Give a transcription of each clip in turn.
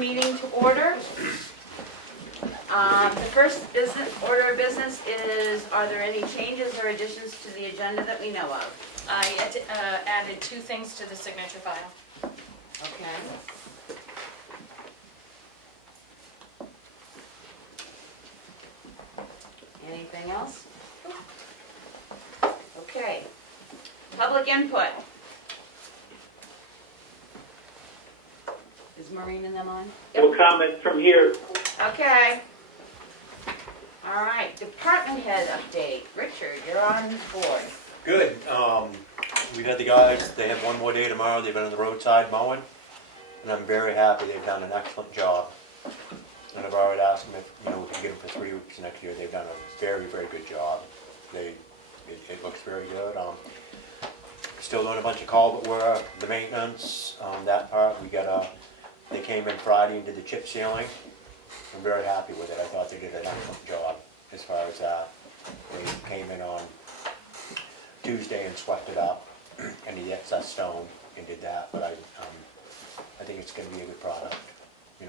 meeting to order. The first order of business is, are there any changes or additions to the agenda that we know of? I added 2 things to the signature file. Okay. Anything else? Okay. Public input. Is Maureen and them on? No comments from here. Okay. All right, department head update. Richard, you're on board. Good. We've had the guys, they have one more day tomorrow. They've been on the roadside mowing, and I'm very happy. They've done an excellent job. And I've already asked them if, we can get them for 3 weeks next year. They've done a very, very good job. It looks very good. Still doing a bunch of culvert work, the maintenance, that part. They came in Friday and did the chip sealing. I'm very happy with it. I thought they did an excellent job as far as that. They came in on Tuesday and swept it up, and the excess stone, and did that. But I think it's going to be a good product.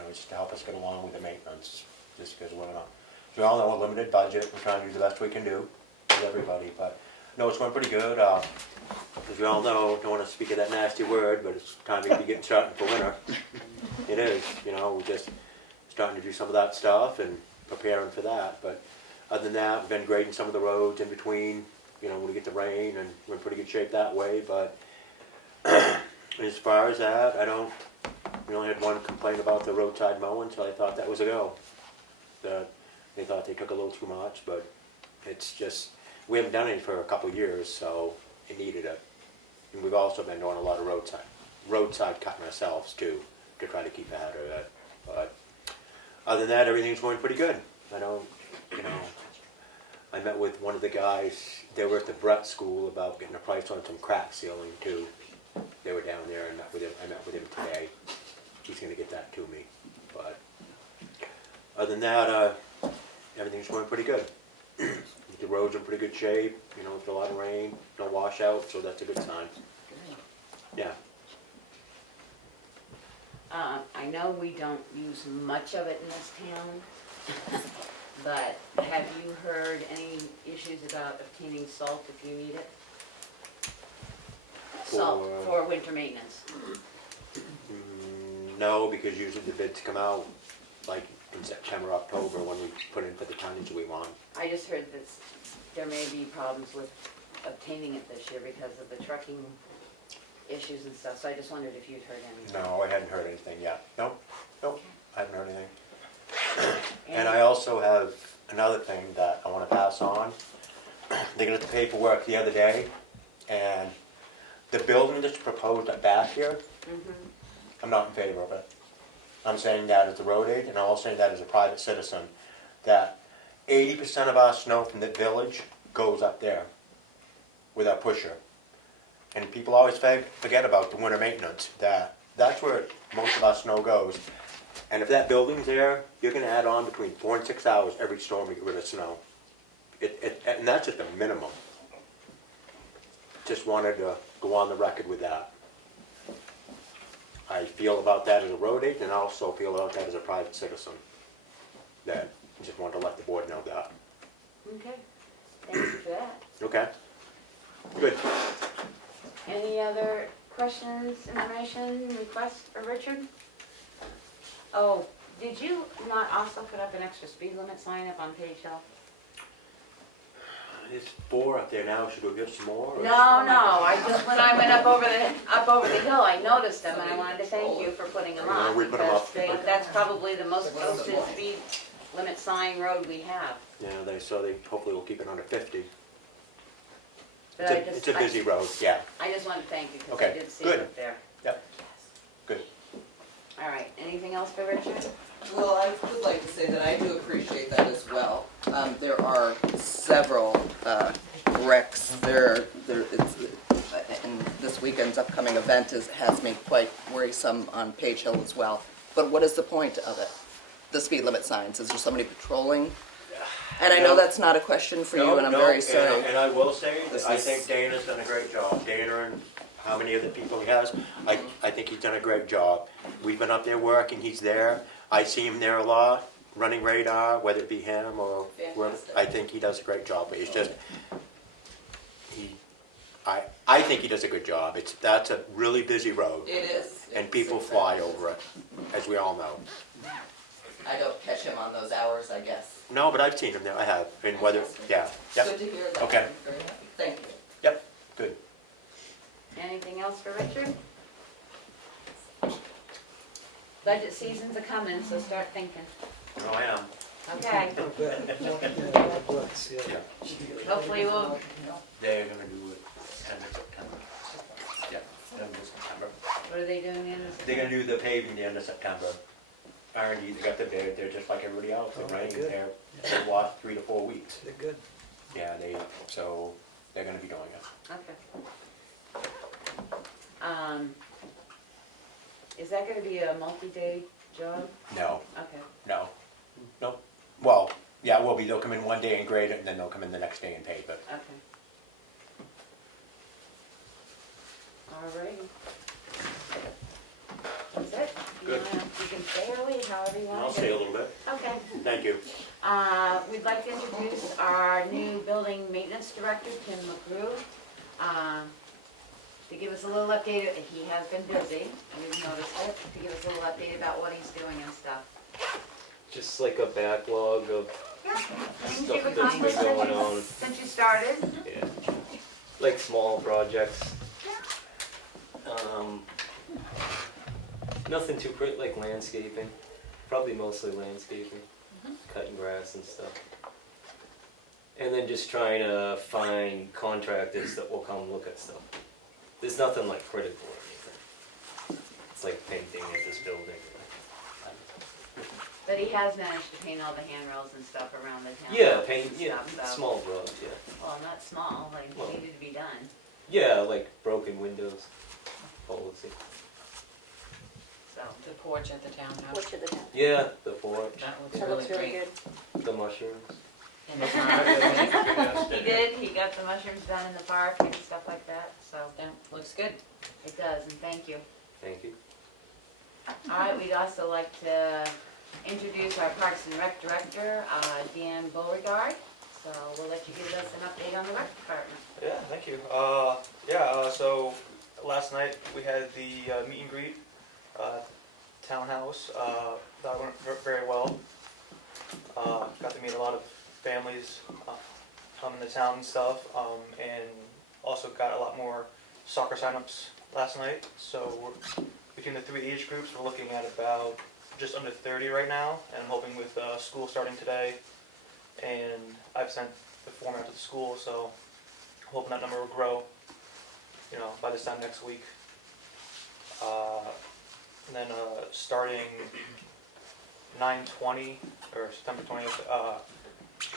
Just to help us get along with the maintenance. Just because we all know a limited budget. We're trying to do the best we can do with everybody. But no, it's going pretty good. As we all know, don't want to speak of that nasty word, but it's time to be getting started for winter. It is. We're just starting to do some of that stuff and preparing for that. But other than that, we've been grading some of the roads in between. When we get the rain, and we're in pretty good shape that way. But as far as that, we only had one complaint about the roadside mowing, so I thought that was a go. They thought they took a little too much, but it's just, we haven't done it for a couple of years, so it needed it. And we've also been doing a lot of roadside cutting ourselves too, to try to keep ahead of it. But other than that, everything's going pretty good. I met with one of the guys, they were at the Brett School about getting a price on some crack sealing too. They were down there and I met with him today. He's going to get that to me. But other than that, everything's going pretty good. The roads are in pretty good shape. With a lot of rain, no washout, so that's a good sign. Yeah. I know we don't use much of it in this town, but have you heard any issues about obtaining salt if you need it? Salt for winter maintenance? No, because usually the bids come out like in September, October when we put in for the tonnage we want. I just heard that there may be problems with obtaining it this year because of the trucking issues and stuff, so I just wondered if you'd heard anything. No, I hadn't heard anything yet. Nope, I haven't heard anything. And I also have another thing that I want to pass on. They got the paperwork the other day, and the building that's proposed at back here, I'm not in favor of it. I'm saying that as a road agent, and I'm also saying that as a private citizen, that 80% of our snow from the village goes up there with our pusher. And people always forget about the winter maintenance, that's where most of our snow goes. And if that building's there, you're going to add on between 4 and 6 hours every storm to get rid of snow. And that's at the minimum. Just wanted to go on the record with that. I feel about that as a road agent, and I also feel about that as a private citizen. That I just wanted to let the board know that. Okay, thank you for that. Okay. Good. Any other questions, information, requests for Richard? Oh, did you not also put up an extra speed limit sign up on Page Hill? There's 4 up there now. Should we get some more? Or? No, when I went up over the hill, I noticed them, and I wanted to thank you for putting them up. We put them up. That's probably the most posted speed limit sign road we have. Yeah, they hopefully will keep it under 50. But It's a busy road, yeah. I just wanted to thank you because Okay, I did see good. it up there. Yep. Good. All right, anything else for Richard? Well, I would like to say that I do appreciate that as well. There are several wrecks there. And this weekend's upcoming event has made quite worrisome on Page Hill as well. But what is the point of it? The speed limit signs. Is there somebody patrolling? And I know that's not a question for you, and I'm very sorry. And I will say that I think Dana's done a great job. Dana and how many other people he has, I think he's done a great job. we've been up there working, he's there. I see him there a lot, running radar, whether it be him or whoever. Fantastic. I think he does a great job, but it's just, I think he does a good job. That's a really busy road, It is. and It's people fly exactly- over it, as we all know. I don't catch him on those hours, I guess. No, but I've seen him there, I have, and whether, yeah, Good yep, to hear that. Okay. I'm very happy. Thank you. yep, good. Anything else for Richard? Budget season's a coming, so start thinking. No, I am. Okay, hopefully we'll, They're gonna do it end of September. Yeah, end of September. what are they doing in They're gonna do the paving the end of September. R&D, they got the bid, they're just like everybody else, they're running, good. they're lost 3 to 4 weeks. They're good. Yeah, so they're gonna be doing it. Okay. Is that gonna be a multi-day job? No, Okay. no, no. Well, yeah, it will be, they'll come in one day and grade it, and then they'll come in the next day and pave it. Okay. All righty. That's it. Good. You can stay or leave, however you want. I'll stay a little bit. Okay. Thank you. We'd like to introduce our new building maintenance director, Tim McGrew. To give us a little update, he has been busy, we've noticed it, to give us a little update about what he's doing and stuff. Just like a backlog of Things stuff you've that's been accomplished going on. since you started. Yeah, like small projects. Nothing too great, like landscaping. Probably mostly landscaping, cutting grass and stuff. And then just trying to find contractors that will come look at stuff. There's nothing like critical or anything. It's like painting at this building. But he has managed to paint all the handrails and stuff around the town. Yeah, paint, and yeah, stuff, so- small jobs, yeah. Well, not small, like, Well- needed to be done. Yeah, like broken windows, policy. So, The porch at the townhouse. Yeah, the porch, That looks really great. the mushrooms. And the park. he did, he got the mushrooms done in the park and stuff like that, so That looks good. it does, and thank you. Thank you. All right, we'd also like to introduce our Parks and Rec Director, Dan Beauregard. So we'll let you give us an update on the rec department. Yeah, thank you. So last night we had the meet and greet, townhouse. That went very well. Got to meet a lot of families from the town and stuff, and also got a lot more soccer signups last night. So between the 3 age groups, we're looking at about just under 30 right now, and I'm hoping with school starting today, and I've sent the form out to the school, so I'm hoping that number will grow, by this time next week. And then starting 9/20 or September 20th,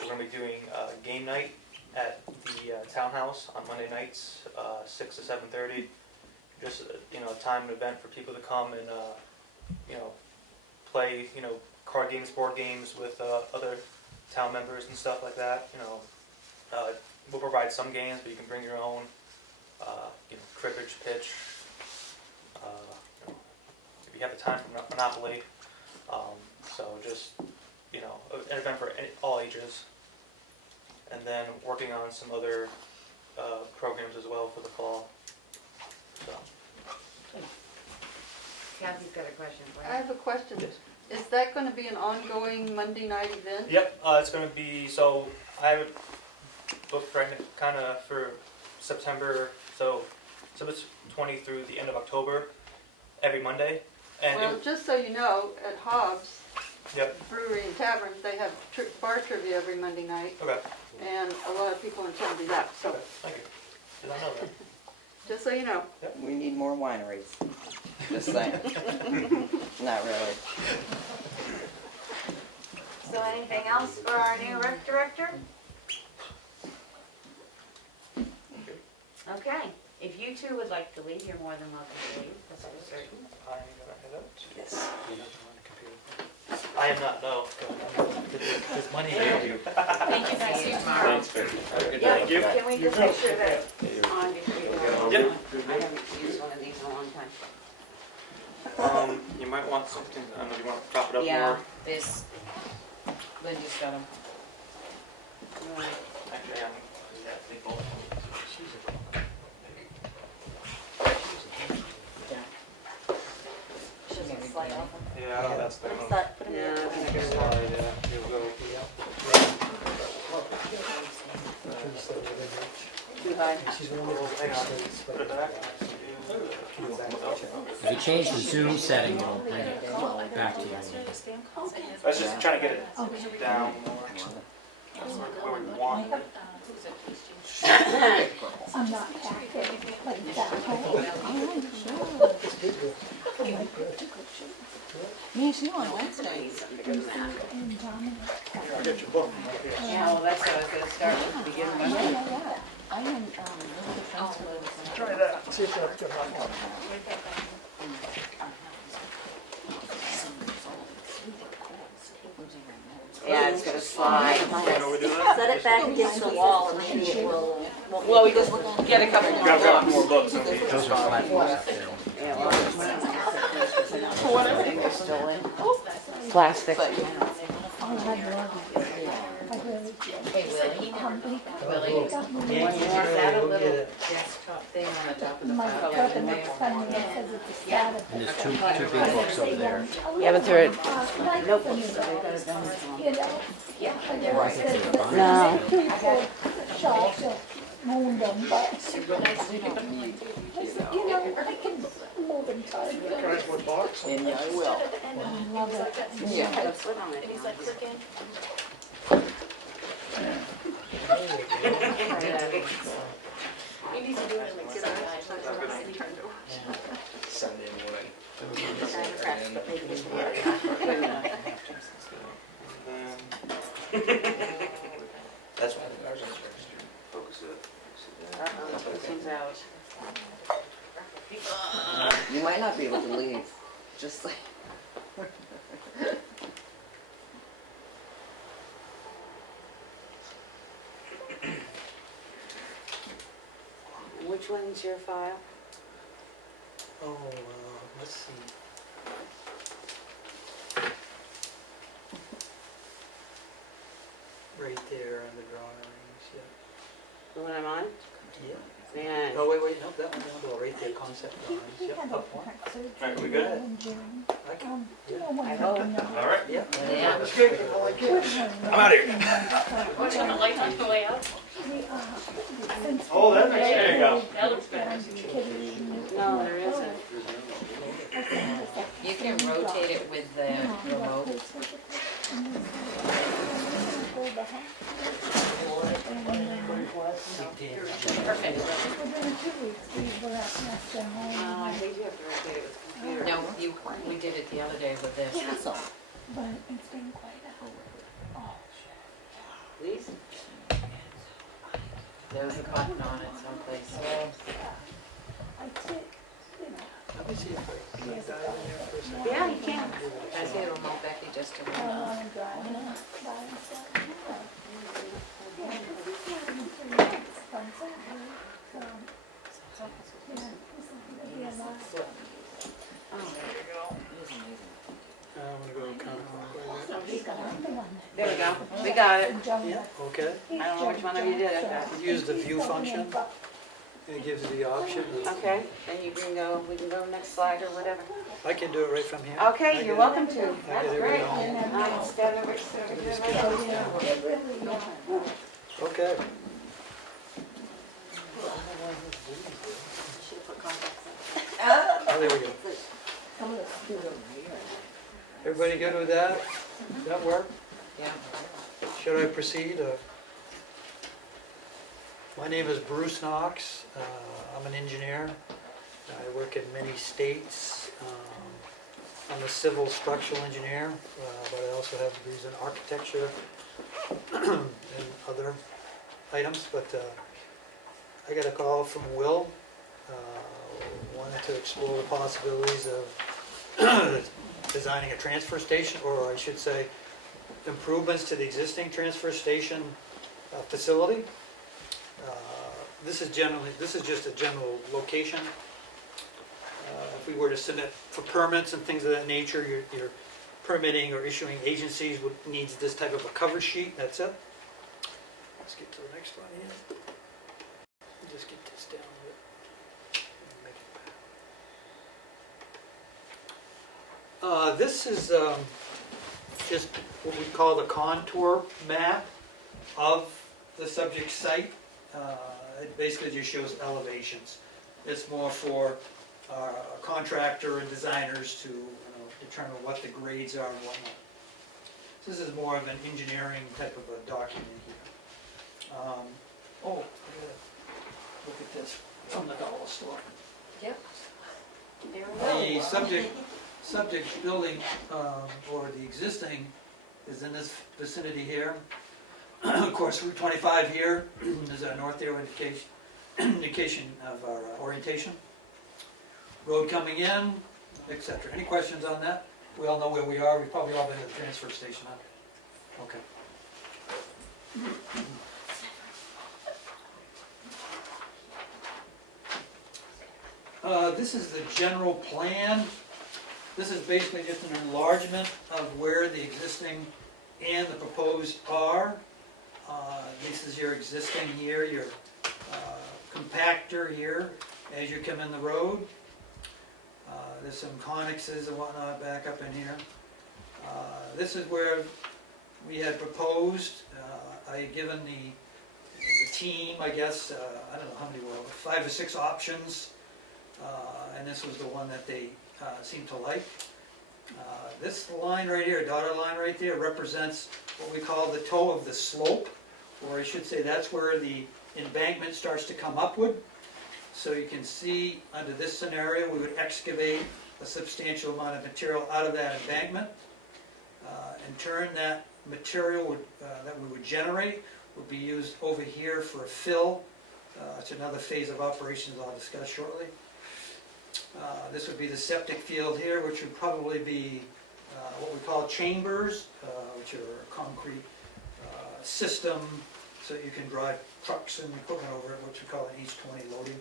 we're going to be doing game night at the townhouse on Monday nights, 6 to 7:30. Just a time and event for people to come and play card games, board games with other town members and stuff like that. We'll provide some games, but you can bring your own. Cribbage, pitch. If you have the time for Monopoly. So just an event for all ages. And then working on some other programs as well for the fall. So. Kathy's got a question for I you. have a question. Is that going to be an ongoing Monday night event? Yep, it's going to be, so I have it booked right kind of for September, so September 20 through the end of October, every Monday. And Well, just so you know, at Hobbs yep, Brewery and Tavern, they have bar trivia every Monday night, okay, and a lot of people in town do that. So, okay, thank you. Did not know that. just so you know. We need more wineries. Just saying. Not really. So anything else for our new rec director? Okay, if you two would like to leave, you're more than welcome to leave, that's for certain. I'm gonna head out. Yes. I am not, no. There's money here. Thank you, guys. See you tomorrow. Yeah, can we just make sure that it's on before you go? Yep. I haven't used one of these in a long time. You might want something, I don't know, do you want to top it up Yeah, more? this, Lindy's got them. Actually, they both. She made me clean it. Yeah, I don't know, that's the one. Yeah, I think it's- Slide, yeah, here we go. Too high. Well, hang on, put it back. If you change the zoom setting, it'll bring it back to you. I was just trying to get it down more. Where we want it. I'm not active like that. Me too on Wednesdays. And Dominic. I got your book. Yeah, well, that's what I was gonna start with, to begin with. Yeah. I am, really good friends with. Try that, see if that's good enough. Yeah, it's gonna slide. Set it back against the wall and maybe it will. Well, we just get a couple more Got books. more books, don't we? Those are flat ones. Yeah, well, they're still in. Plastic. Hey, Willie, Willie, One more, that a little. desktop thing on the top of the My file. brother makes fun of me because it's a Saturday. And there's two big books over there. Yeah, but they're Notebooks. You know? Or I can take a binder. No. People shops have moaned them, but I said, you know, I can move in time. Guys, what box? And I will. I love it. Yeah. Sunday morning. That's why the ours is registered. Focus it. This one's out. You might not be able to leave, just like. Which one's your file? Oh, let's see. Right there on the drawing rings, The one I'm on? yeah. Man. Oh, wait, no, that one down below, right there, concept drawings, He yep, had a up one. heart surgery Alright, we good? in June. I can, Do you know when I I hope. know? All right. yeah. Yeah. That's good. I'm out of here. Turn the light on the way out. Oh, there you go. That looks good. No, there isn't. You can rotate it with the remote. Perfect. Within 2 weeks, we were at Nesta I Home, think you have to rotate it with computer. No, we did it the other day with this. Castle. but it's been quite a, oh, Please? There was a button on it someplace. I did, you know, Let me see if I can dive in there for a second. Yeah, you can. Can I see the remote, Becky, just to I want to drive by and stuff. Yeah, 'cause it's not even 3 months from Saturday, so, yeah, this is gonna be a lot. I'm gonna go counterclockwise. So he's got another one. There we go. We got it. Yeah, okay. I don't know which one of you did it, but- Use the view function. It gives you the option. Okay, then you can go, we can go next slide or whatever. I can do it right from here. Okay, you're welcome to. I That's get great. everything. Stand over, sit over here. Okay. Oh, there we go. Everybody good with that? That work? Yeah. Should I proceed? My name is Bruce Knox. I'm an engineer. I work in many states. I'm a civil structural engineer, but I also have degrees in architecture and other items. But I got a call from Will. Wanted to explore the possibilities of designing a transfer station, or I should say, improvements to the existing transfer station facility. This is just a general location if we were to submit for permits and things of that nature, your permitting or issuing agencies needs this type of a cover sheet, that's it. Let's get to the next one here. Just get this down a bit. And make it back. This is just what we call the contour map of the subject site. It basically just shows elevations. It's more for a contractor and designers to determine what the grades are and whatnot. This is more of an engineering type of a document here. I gotta look at this from the dollar store. Yep. There we go. The subject building, or the existing, is in this vicinity here. Of course, Route 25 here is our north arrow indication of our orientation. Road coming in, etc. Any questions on that? We all know where we are. We've probably all been to the transfer station, huh? Okay. This is the general plan. This is basically just an enlargement of where the existing and the proposed are. This is your existing here, your compactor here as you come in the road. There's some connexes and whatnot back up in here. This is where we had proposed, I had given the team, I guess, I don't know how many were, 5 or 6 options, and this was the one that they seemed to like. This line right here, dotted line right there, represents what we call the toe of the slope, or I should say that's where the embankment starts to come upward. So you can see under this scenario, we would excavate a substantial amount of material out of that embankment. In turn, that material that we would generate would be used over here for a fill. It's another phase of operations I'll discuss shortly. This would be the septic field here, which would probably be what we call chambers, which are a concrete system, so you can drive trucks and equipment over it, which we call an H20 loading.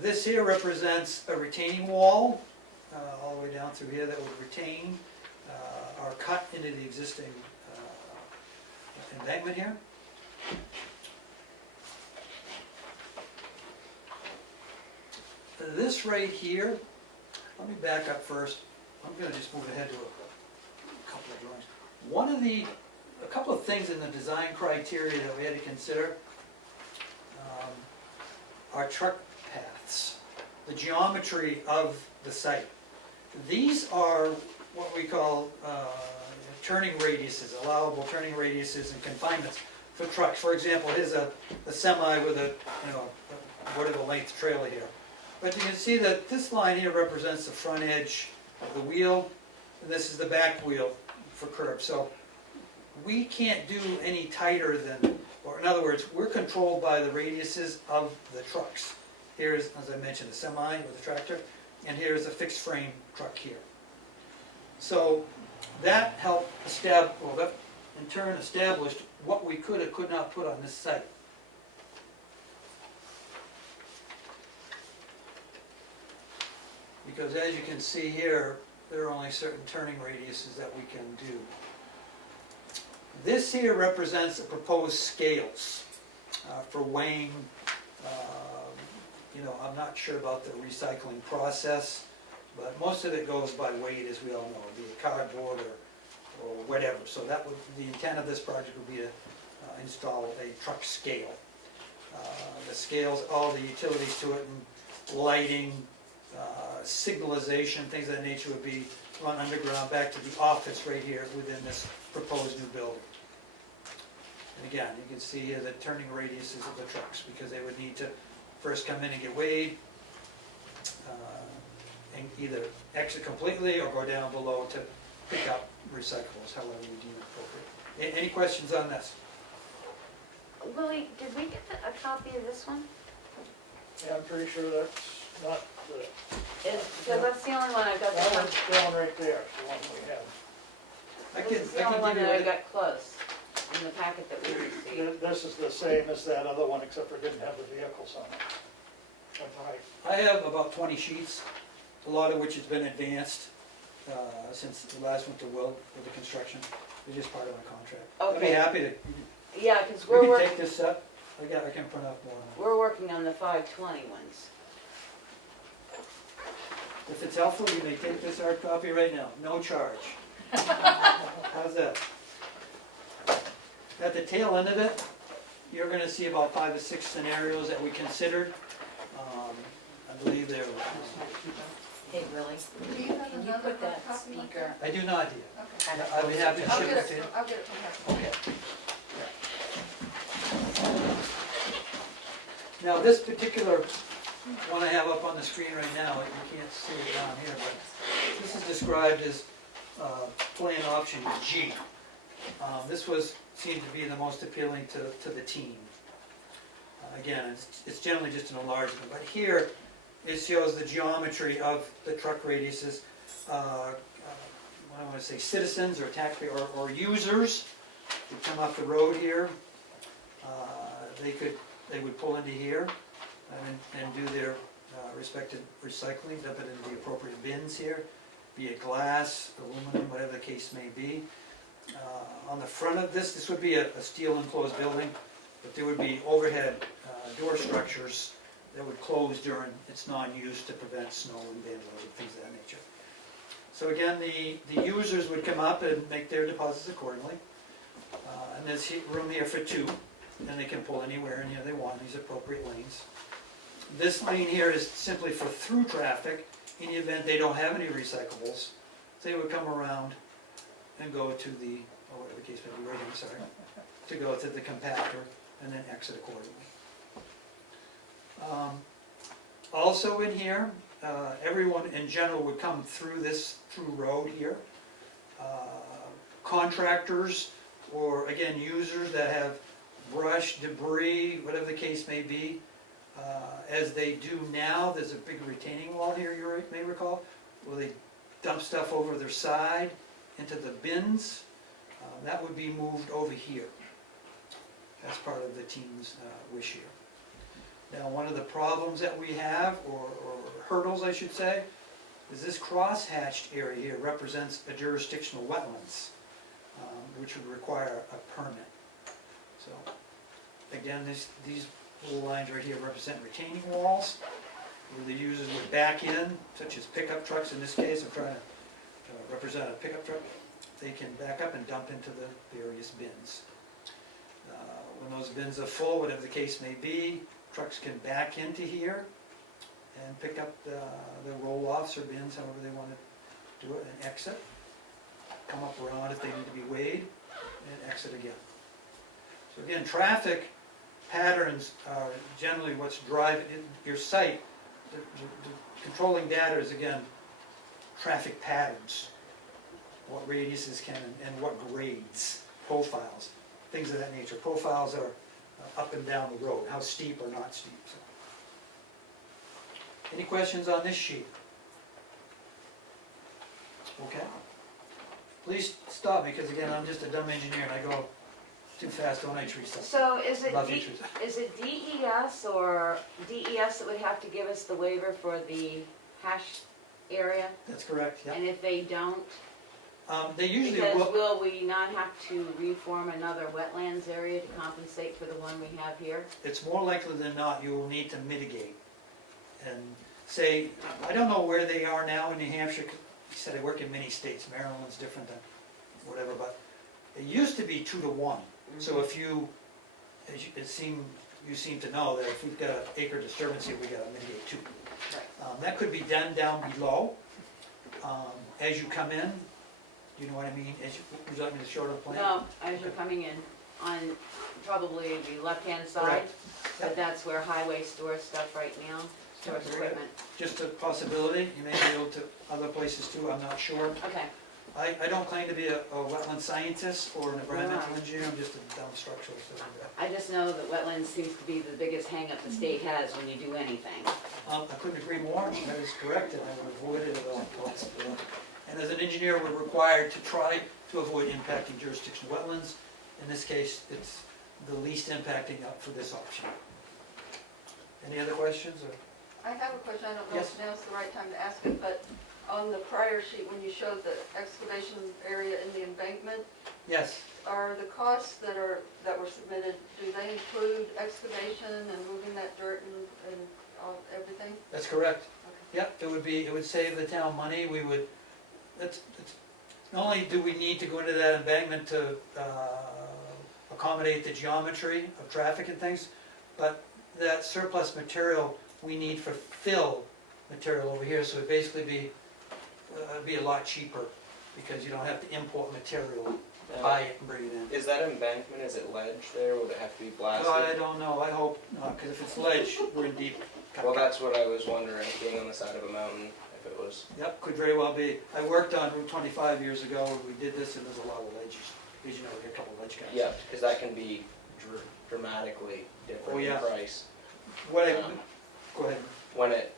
This here represents a retaining wall, all the way down through here, that would retain or cut into the existing embankment here. This right here, let me back up first. I'm going to just move ahead to a couple of drawings. A couple of things in the design criteria that we had to consider are truck paths, the geometry of the site. These are what we call turning radiuses, allowable turning radiuses and confinements for trucks. For example, here's a semi with a whatever length trailer here. But you can see that this line here represents the front edge of the wheel, and this is the back wheel for curb. So we can't do any tighter than, or in other words, we're controlled by the radiuses of the trucks. Here's, as I mentioned, a semi with a tractor, and here's a fixed frame truck here. So that helped establish, well, that in turn established what we could or could not put on this site. Because as you can see here, there are only certain turning radiuses that we can do. This here represents the proposed scales for weighing. I'm not sure about the recycling process, but most of it goes by weight, as we all know, be it cardboard or whatever. So that would, the intent of this project would be to install a truck scale. The scales, all the utilities to it, and lighting, signalization, things of that nature would be run underground back to the office right here within this proposed new building. And again, you can see here the turning radiuses of the trucks, because they would need to first come in and get weighed, and either exit completely or go down below to pick up recyclables, however we deem appropriate. Any questions on this? Willie, did we get a copy of this one? Yeah, I'm pretty sure that's not the, Because that's the only one I got. that one's going right there, the one we have. This is the only one that I got close in the packet that we received. This is the same as that other one, except for it didn't have the vehicles on it. That's right. I have about 20 sheets. a lot of which has been advanced since the last went to Will with the construction. They're just part of my contract. I'd be Okay. happy to, Yeah, because we can take this up. I can print out more. we're working on the 520 ones. If it's helpful, you may take this hard copy right now, no charge. How's that? At the tail end of it, you're gonna see about 5 or 6 scenarios that we considered. I believe they're, Hey, Willie, Do you have can you another put that copy? speaker I do not yet. Okay. kind of I'll be happy to I'll ship get it to you. I'll get it from her. Okay. Now, this particular one I have up on the screen right now, you can't see it down here, but this is described as plan option G. This seemed to be the most appealing to the team. Again, it's generally just an enlargement, but here it shows the geometry of the truck radiuses. What I want to say, citizens or taxpayer or users would come off the road here. They would pull into here and do their respective recycling, dump it into the appropriate bins here, be it glass, aluminum, whatever the case may be. On the front of this would be a steel enclosed building, but there would be overhead door structures that would close during its non-use to prevent snow and vandalism, things of that nature. So again, the users would come up and make their deposits accordingly. And there's room here for 2, and they can pull anywhere in here they want, these appropriate lanes. This lane here is simply for through traffic. In the event they don't have any recyclables, they would come around and go to the, or whatever the case may be, right here, sorry, to go to the compactor and then exit accordingly. Also in here, everyone in general would come through this through road here. Contractors or again users that have brush, debris, whatever the case may be, as they do now, there's a big retaining wall here, you may recall, where they dump stuff over their side into the bins. That would be moved over here as part of the team's wish here. Now, one of the problems that we have, or hurdles I should say, is this cross-hatched area here represents a jurisdictional wetlands, which would require a permit. So, again, these little lines right here represent retaining walls, where the users would back in, such as pickup trucks. In this case, I'm trying to represent a pickup truck. They can back up and dump into the various bins. When those bins are full, whatever the case may be, trucks can back into here and pick up the roll-offs or bins, however they want to do it, and exit. Come up around if they need to be weighed, and exit again. So again, traffic patterns are generally what's driving your site. The controlling data is, again, traffic patterns, what radiuses can and what grades, profiles, things of that nature. Profiles are up and down the road, how steep or not steep. So. Any questions on this sheet? Okay. Please stop me, because again, I'm just a dumb engineer and I go too fast, don't I, Teresa? So is it, Love you, Teresa. is it DES or DES that would have to give us the waiver for the hash area? That's correct, yeah. And if they don't, They usually because will, will we not have to reform another wetlands area to compensate for the one we have here? it's more likely than not you will need to mitigate. And say, I don't know where they are now in New Hampshire. You said I work in many states. Maryland's different than whatever, but it used to be 2 to 1. So if you, you seem to know that if we've got an acre disturbance here, we got to mitigate 2. Right. That could be done down below. As you come in, you know what I mean? Would you like me to show it on the plan? No, as you're coming in, on probably the left-hand side, Correct. but that's where highway stores stuff right now, stores Very good. equipment. Just a possibility. You may be able to other places too, I'm not sure. Okay, I don't claim to be a wetland scientist or an environmental engineer, I'm just a dumb structuralist. I just know that wetlands seems to be the biggest hangup the state has when you do anything. I couldn't agree more, that is correct, and I would avoid it at all costs. And as an engineer, we're required to try to avoid impacting jurisdictional wetlands. In this case, it's the least impacting up for this option. Any other questions? Or I have a question, I don't know Yes. if now's the right time to ask it, but on the prior sheet, when you showed the excavation area in the embankment, Yes, are the costs that were submitted, do they include excavation and moving that dirt and everything? that's correct. Okay. Yep, it would save the town money, we would, not only do we need to go into that embankment to accommodate the geometry of traffic and things, but that surplus material we need for fill material over here, so it'd basically be a lot cheaper, because you don't have to import material, buy it and bring it in. Is that embankment, is it ledge there? Would it have to be blasted? Well, I don't know, I hope not, because if it's ledge, we're in deep. Well, that's what I was wondering, being on the side of a mountain, if it was. Yep, could very well be. I worked on Route 25 years ago, and we did this, and there's a lot of ledges. As you know, we got a couple of ledge cuts. Yeah, because that can be dramatically different Oh, yeah. in price. What I, Um, go ahead.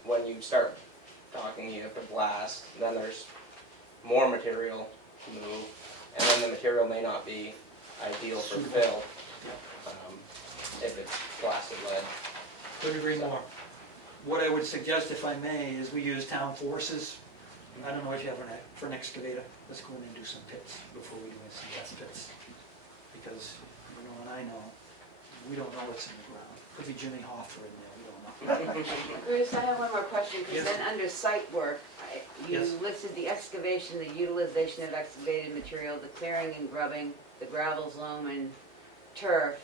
When you start talking, you have to blast, then there's more material to move, and then the material may not be ideal for Suitable. fill, if it's blasted lead. Couldn't agree more. What I would suggest, if I may, is we use town forces. I don't know what you have for an excavator. Let's go in and do some pits before we do some test pits. Because, you know, and I know, we don't know what's in the ground. Could be Jimmy Hoffa in there, we don't know. Bruce, I have one more question, because Yes. then under site work, you Yes. listed the excavation, the utilization of excavated material, the clearing and grubbing, the gravel loam and turf,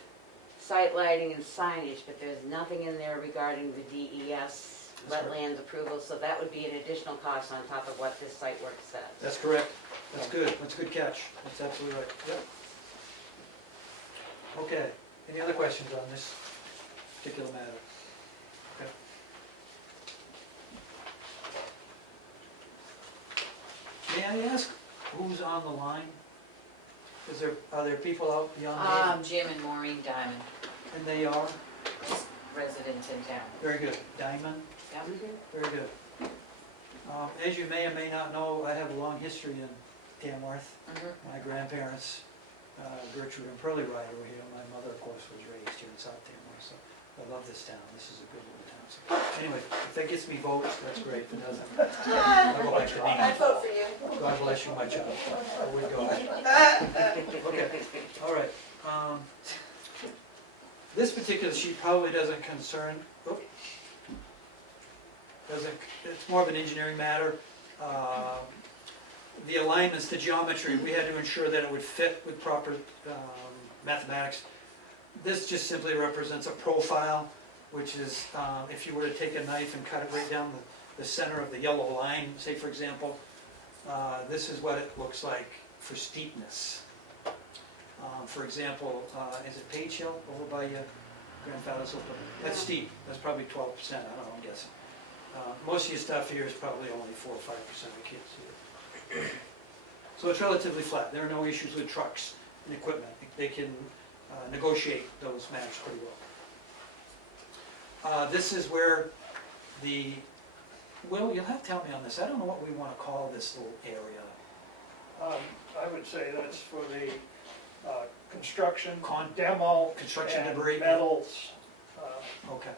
site lighting and signage, but there's nothing in there regarding the DES That's right. wetlands approval, so that would be an additional cost on top of what this site work says. That's correct. That's good. That's a good catch. That's absolutely right. Yep. Okay. Any other questions on this particular matter? Okay. May I ask who's on the line? Are there people out beyond Jim and Maureen Diamond, there? And they are? residents in town. Very good. Diamond? Yep. Very good. As you may or may not know, I have a long history in Tamworth. Mhm. My grandparents, Gertrude and Pearlie Ryder were here. My mother, of course, was raised here in South Tamworth, so I love this town. This is a good little town. So anyway, if that gets me votes, that's great. If it doesn't, I'll go back to Nina. vote for you. God bless you, my child. I would go. Okay, all right. This particular sheet probably doesn't concern, it's more of an engineering matter. The alignments, the geometry, we had to ensure that it would fit with proper mathematics. This just simply represents a profile, which is, if you were to take a knife and cut it right down the center of the yellow line, say for example, this is what it looks like for steepness. For example, is it Page Hill over by your grandfather's open? That's steep, that's probably 12%, I don't know, I'm guessing. Most of your stuff here is probably only 4 or 5%, I can't see it. So it's relatively flat, there are no issues with trucks and equipment, they can negotiate those matters pretty well. This is where Will, you'll have to help me on this, I don't know what we want to call this little area. I would say that's for the construction, Con- demo, construction and debris. metals Okay,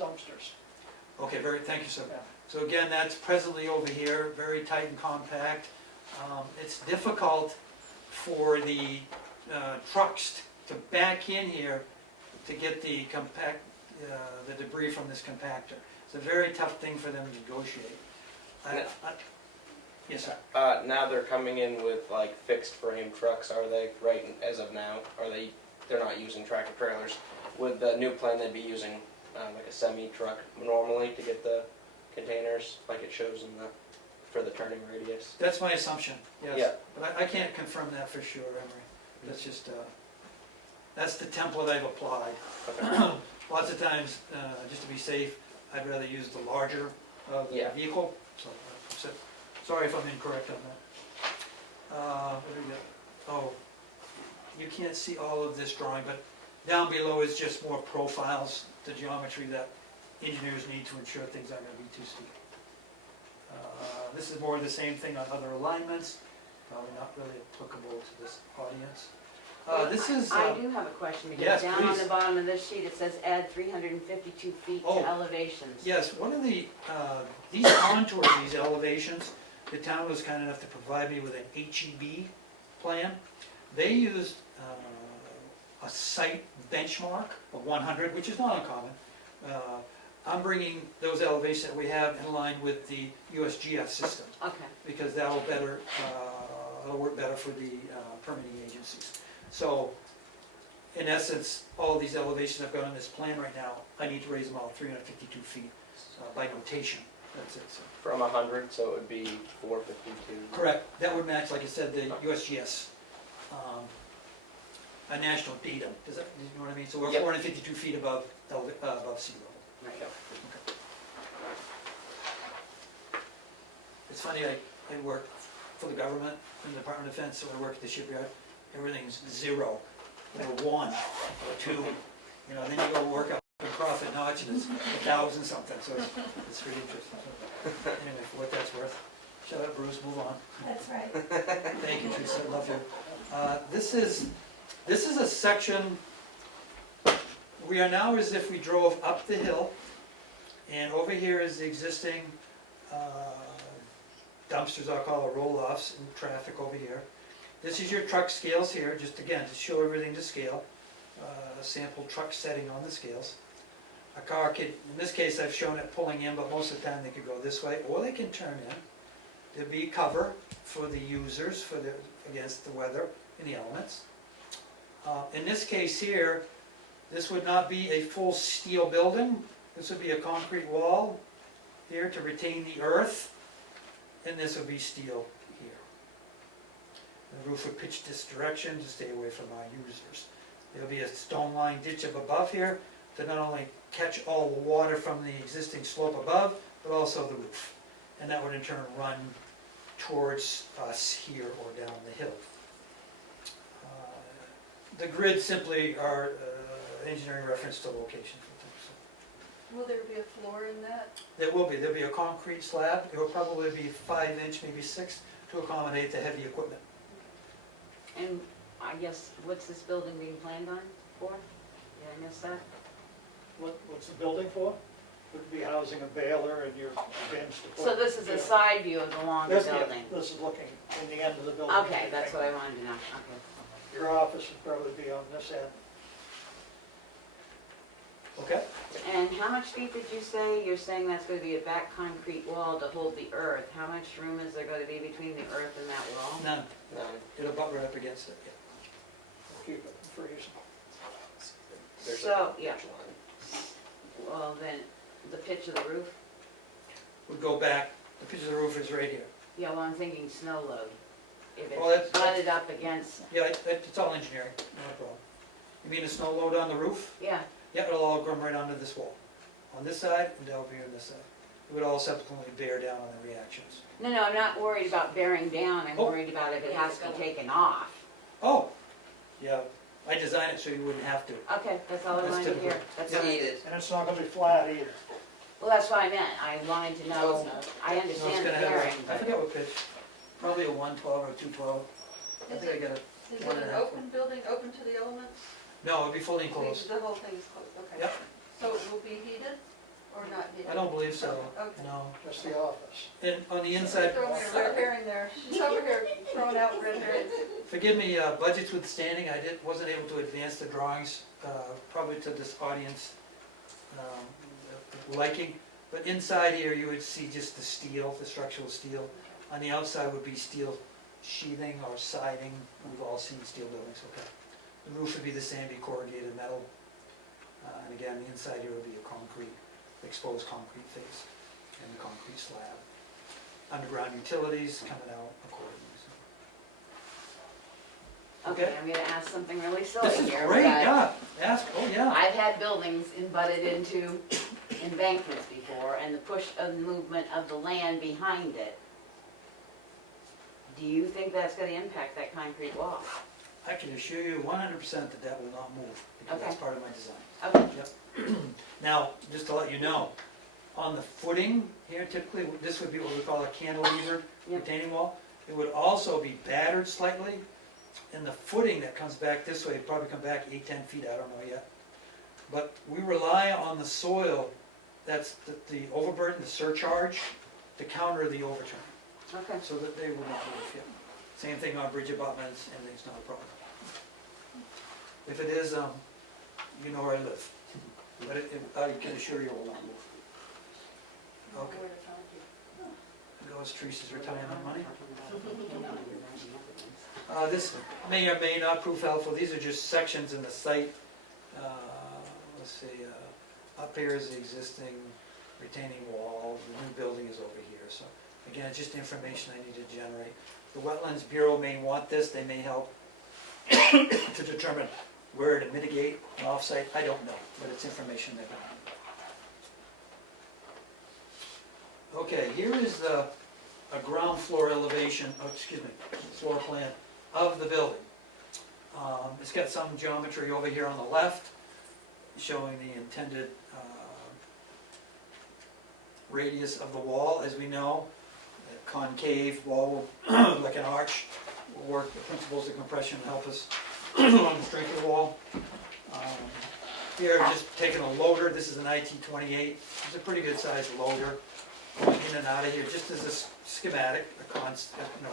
dumpsters. okay, thank you, sir. Yeah. So again, that's presently over here, very tight and compact. It's difficult for the trucks to back in here to get the debris from this compactor. It's a very tough thing for them to negotiate. Yes, sir. Now they're coming in with like fixed frame trucks, are they, right, as of now? They're not using tractor trailers? With the new plan, they'd be using like a semi-truck normally to get the containers, like it shows for the turning radius? That's my assumption, yes. Yeah. But I can't confirm that for sure, Emery. That's just, that's the template I've applied. Lots of times, just to be safe, I'd rather use the larger Yeah. vehicle. So, sorry if I'm incorrect on that. What do we got? Oh, you can't see all of this drawing, but down below is just more profiles, the geometry that engineers need to ensure things aren't going to be too steep. This is more of the same thing on other alignments, probably not really applicable to this audience. This is, I do have a question, because yes, down on please. the bottom of this sheet, it says add 352 feet to Oh. elevations. yes, one of the, these contours, these elevations, the town was kind enough to provide me with an HEB plan. They used a site benchmark of 100, which is not uncommon. I'm bringing those elevations that we have in line with the USGS system, Okay, because that'll better, it'll work better for the permitting agencies. So, in essence, all these elevations I've got on this plan right now, I need to raise them all 352 feet by notation. That's it. So. From 100, so it would be 452. Correct. That would match, like I said, the USGS a national data. Does that, you know what I mean? So we're Yep. 452 feet above sea level. right. It's funny, I work for the government in the Department of Defense, so I work at the shipyard. Everything's 0 or 1 or 2. You know, then you go work up in profit notch and it's 1,000 something. So it's pretty interesting. So, anyway, for what that's worth. Shut up, Bruce. Move on. That's right. Thank you, Teresa. I love you. This is a section. We are now as if we drove up the hill, and over here is the existing dumpsters, I'll call it, roll-offs, and traffic over here. This is your truck scales here, just again to show everything to scale. Sample truck setting on the scales. A car could, in this case, I've shown it pulling in, but most of the time they could go this way, or they can turn in. There'd be cover for the users, against the weather and the elements. In this case here, this would not be a full steel building. This would be a concrete wall here to retain the earth, and this would be steel here. The roof would pitch this direction to stay away from our users. There'll be a stone line ditch up above here to not only catch all the water from the existing slope above, but also the roof. And that would in turn run towards us here or down the hill. The grids simply are engineering reference to location for things. Will there be a floor in that? There will be. There'll be a concrete slab. It will probably be 5 inch, maybe 6, to accommodate the heavy equipment. And I guess, what's this building being planned on for? Did I miss that? What's the building for? Would be housing a baler and your bins to put. So this is a side view of the longer This, yeah, building? this is looking in the end of the building. Okay, that's what I wanted to know, okay. Your office would probably be on this end. Okay? And how much deep did you say? You're saying that's going to be a back concrete wall to hold the earth. How much room is there going to be between the earth and that wall? None. No, It'll butt right up against it. Yeah. Keep it from freezing. there's So, a yeah. ridge line. Well, then, the pitch of the roof? We'll go back. The pitch of the roof is right here. Yeah, well, I'm thinking snow load. If Well, it's that's- butted up against, Yeah, it's all engineering. Not a problem. You mean the snow load on the roof? yeah, Yeah, it'll all come right onto this wall. On this side and over here on this side. It would all subsequently bear down on the reactions. no, I'm not worried about bearing down, I'm Oh. worried about if it has to be taken off. Oh, yeah. I designed it so you wouldn't have to. Okay, that's all I That's wanted to hear. typical. That's Yeah. all. Heated. And it's not gonna be flat either. Well, that's what I meant, I wanted to No, know, it's not. I No, it's understand the gonna have bearing, I but, forget what pitch. Probably a 112 or 212. I Is think I it, got it. is One it and an a half. open building, open to the elements? No, it'll be fully enclosed. The whole thing's closed, okay. Yep. So it will be heated or not heated? I don't believe so. Okay. No. Just the office. And on the inside, Throwing a red herring there. She's over here throwing out red herrings. forgive me, budgets withstanding, I wasn't able to advance the drawings, probably to this audience liking. But inside here, you would see just the steel, the structural steel. On the outside would be steel sheathing or siding. We've all seen steel buildings, okay. The roof would be the same, be corrugated metal. And again, the inside here would be a concrete, exposed concrete face and the concrete slab. Underground utilities coming out accordingly. So. okay, I'm gonna ask something really silly This is here, great, but yeah. Ask, oh yeah. I've had buildings butted into embankments before, and the push of movement of the land behind it. Do you think that's gonna impact that concrete wall? I can assure you 100% that that will not move, because that's Okay. part of my design. Okay, Now, just to let you know, on the footing here, typically, this would be what we call a cantilevered Yep. retaining wall. It would also be battered slightly, And the footing that comes back this way, probably come back 8-10 feet, I don't know yet. But we rely on the soil, that's the overburden, the surcharge, to counter the overturn, Okay. so that they will not move, yeah. Same thing on bridge abutments, everything's not a problem. If it is, you know where I live, but I can assure you it will not move. Okay. Goes Teresa's retirement money. This may or may not prove helpful, these are just sections in the site. Let's see, up here is the existing retaining wall, the new building is over here, so again, it's just information I need to generate. The Wetlands Bureau may want this, they may help to determine where to mitigate an offsite, I don't know, but it's information they're going to. Okay, here is a ground floor elevation, floor plan of the building. It's got some geometry over here on the left, showing the intended radius of the wall. As we know, a concave wall, like an arch, will work. The principles of compression help us on the strength of the wall. Here, just taking a loader. This is an IT-28. It's a pretty good sized loader. In and out of here, just as a schematic, a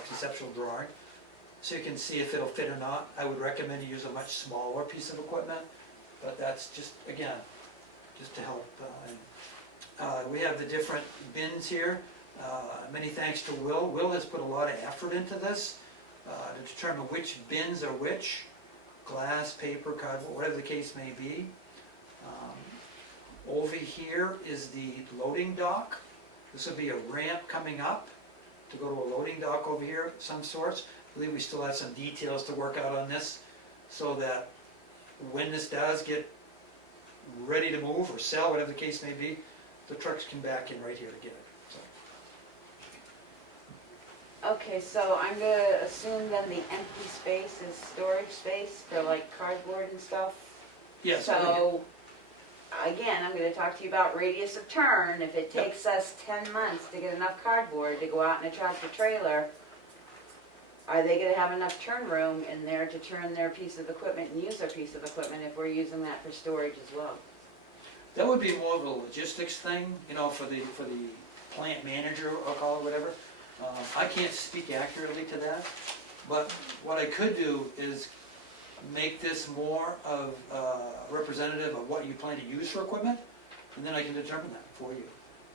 conceptual drawing, so you can see if it'll fit or not. I would recommend you use a much smaller piece of equipment, but that's just, again, just to help. We have the different bins here. Many thanks to Will. Will has put a lot of effort into this to determine which bins are which, glass, paper, cardboard, whatever the case may be. Over here is the loading dock. This will be a ramp coming up to go to a loading dock over here of some sorts. I believe we still have some details to work out on this, so that when this does get ready to move or sell, whatever the case may be, the trucks can back in right here to get it. So. Okay, so I'm gonna assume then the empty space is storage space for like cardboard and stuff? Yes. So, again, I'm gonna talk to you about radius of turn. If it takes us 10 months to get enough cardboard to go out in a tractor trailer, are they gonna have enough turn room in there to turn their piece of equipment and use their piece of equipment if we're using that for storage as well? That would be more of a logistics thing, you know, for the plant manager, I'll call it, whatever. I can't speak accurately to that, but what I could do is make this more of representative of what you plan to use for equipment, and then I can determine that for you.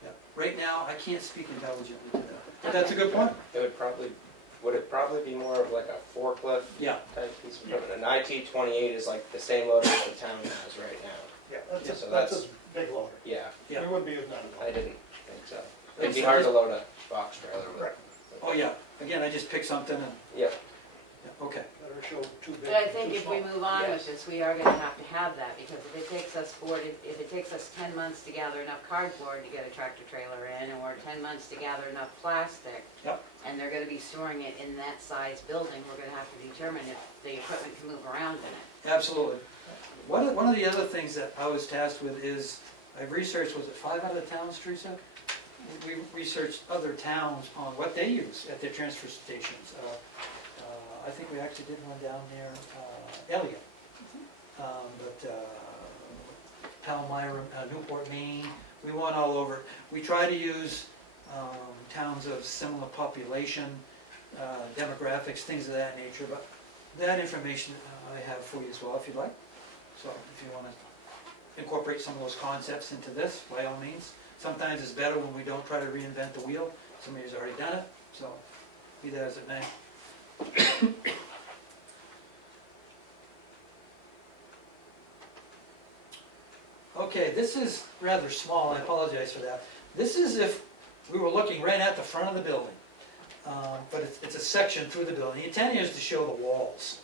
Yeah. Right now, I can't speak intelligently to that, but that's a good point. Would it probably be more of like a forklift Yeah. type piece of equipment? An IT-28 is like the same loader that the town has right now. Yeah, Yeah, so that's that's- a big loader. Yeah, Yeah. We wouldn't be using that at all. I didn't think so. It'd be hard to load a box trailer with. Right. Oh, yeah, again, I just picked something and, Yep. yeah, okay. Better show too big, But I think too if we small. move on with this, we are gonna have to have that, because if it takes us 10 months to gather enough cardboard to get a tractor trailer in, or 10 months to gather enough plastic, Yep. and they're gonna be storing it in that size building, we're gonna have to determine if the equipment can move around in it. Absolutely. One of the other things that I was tasked with is, I've researched, was it 5 other towns, Teresa? We researched other towns on what they use at their transfer stations. I think we actually did one down near Elliott. But Palmyra, Newport, Maine, we went all over. We try to use towns of similar population, demographics, things of that nature, but that information I have for you as well, if you'd like. So if you want to incorporate some of those concepts into this, by all means. Sometimes it's better when we don't try to reinvent the wheel. Somebody's already done it, so be that as it may. Okay, this is rather small, I apologize for that. This is if we were looking right at the front of the building, but it's a section through the building. The intent here is to show the walls.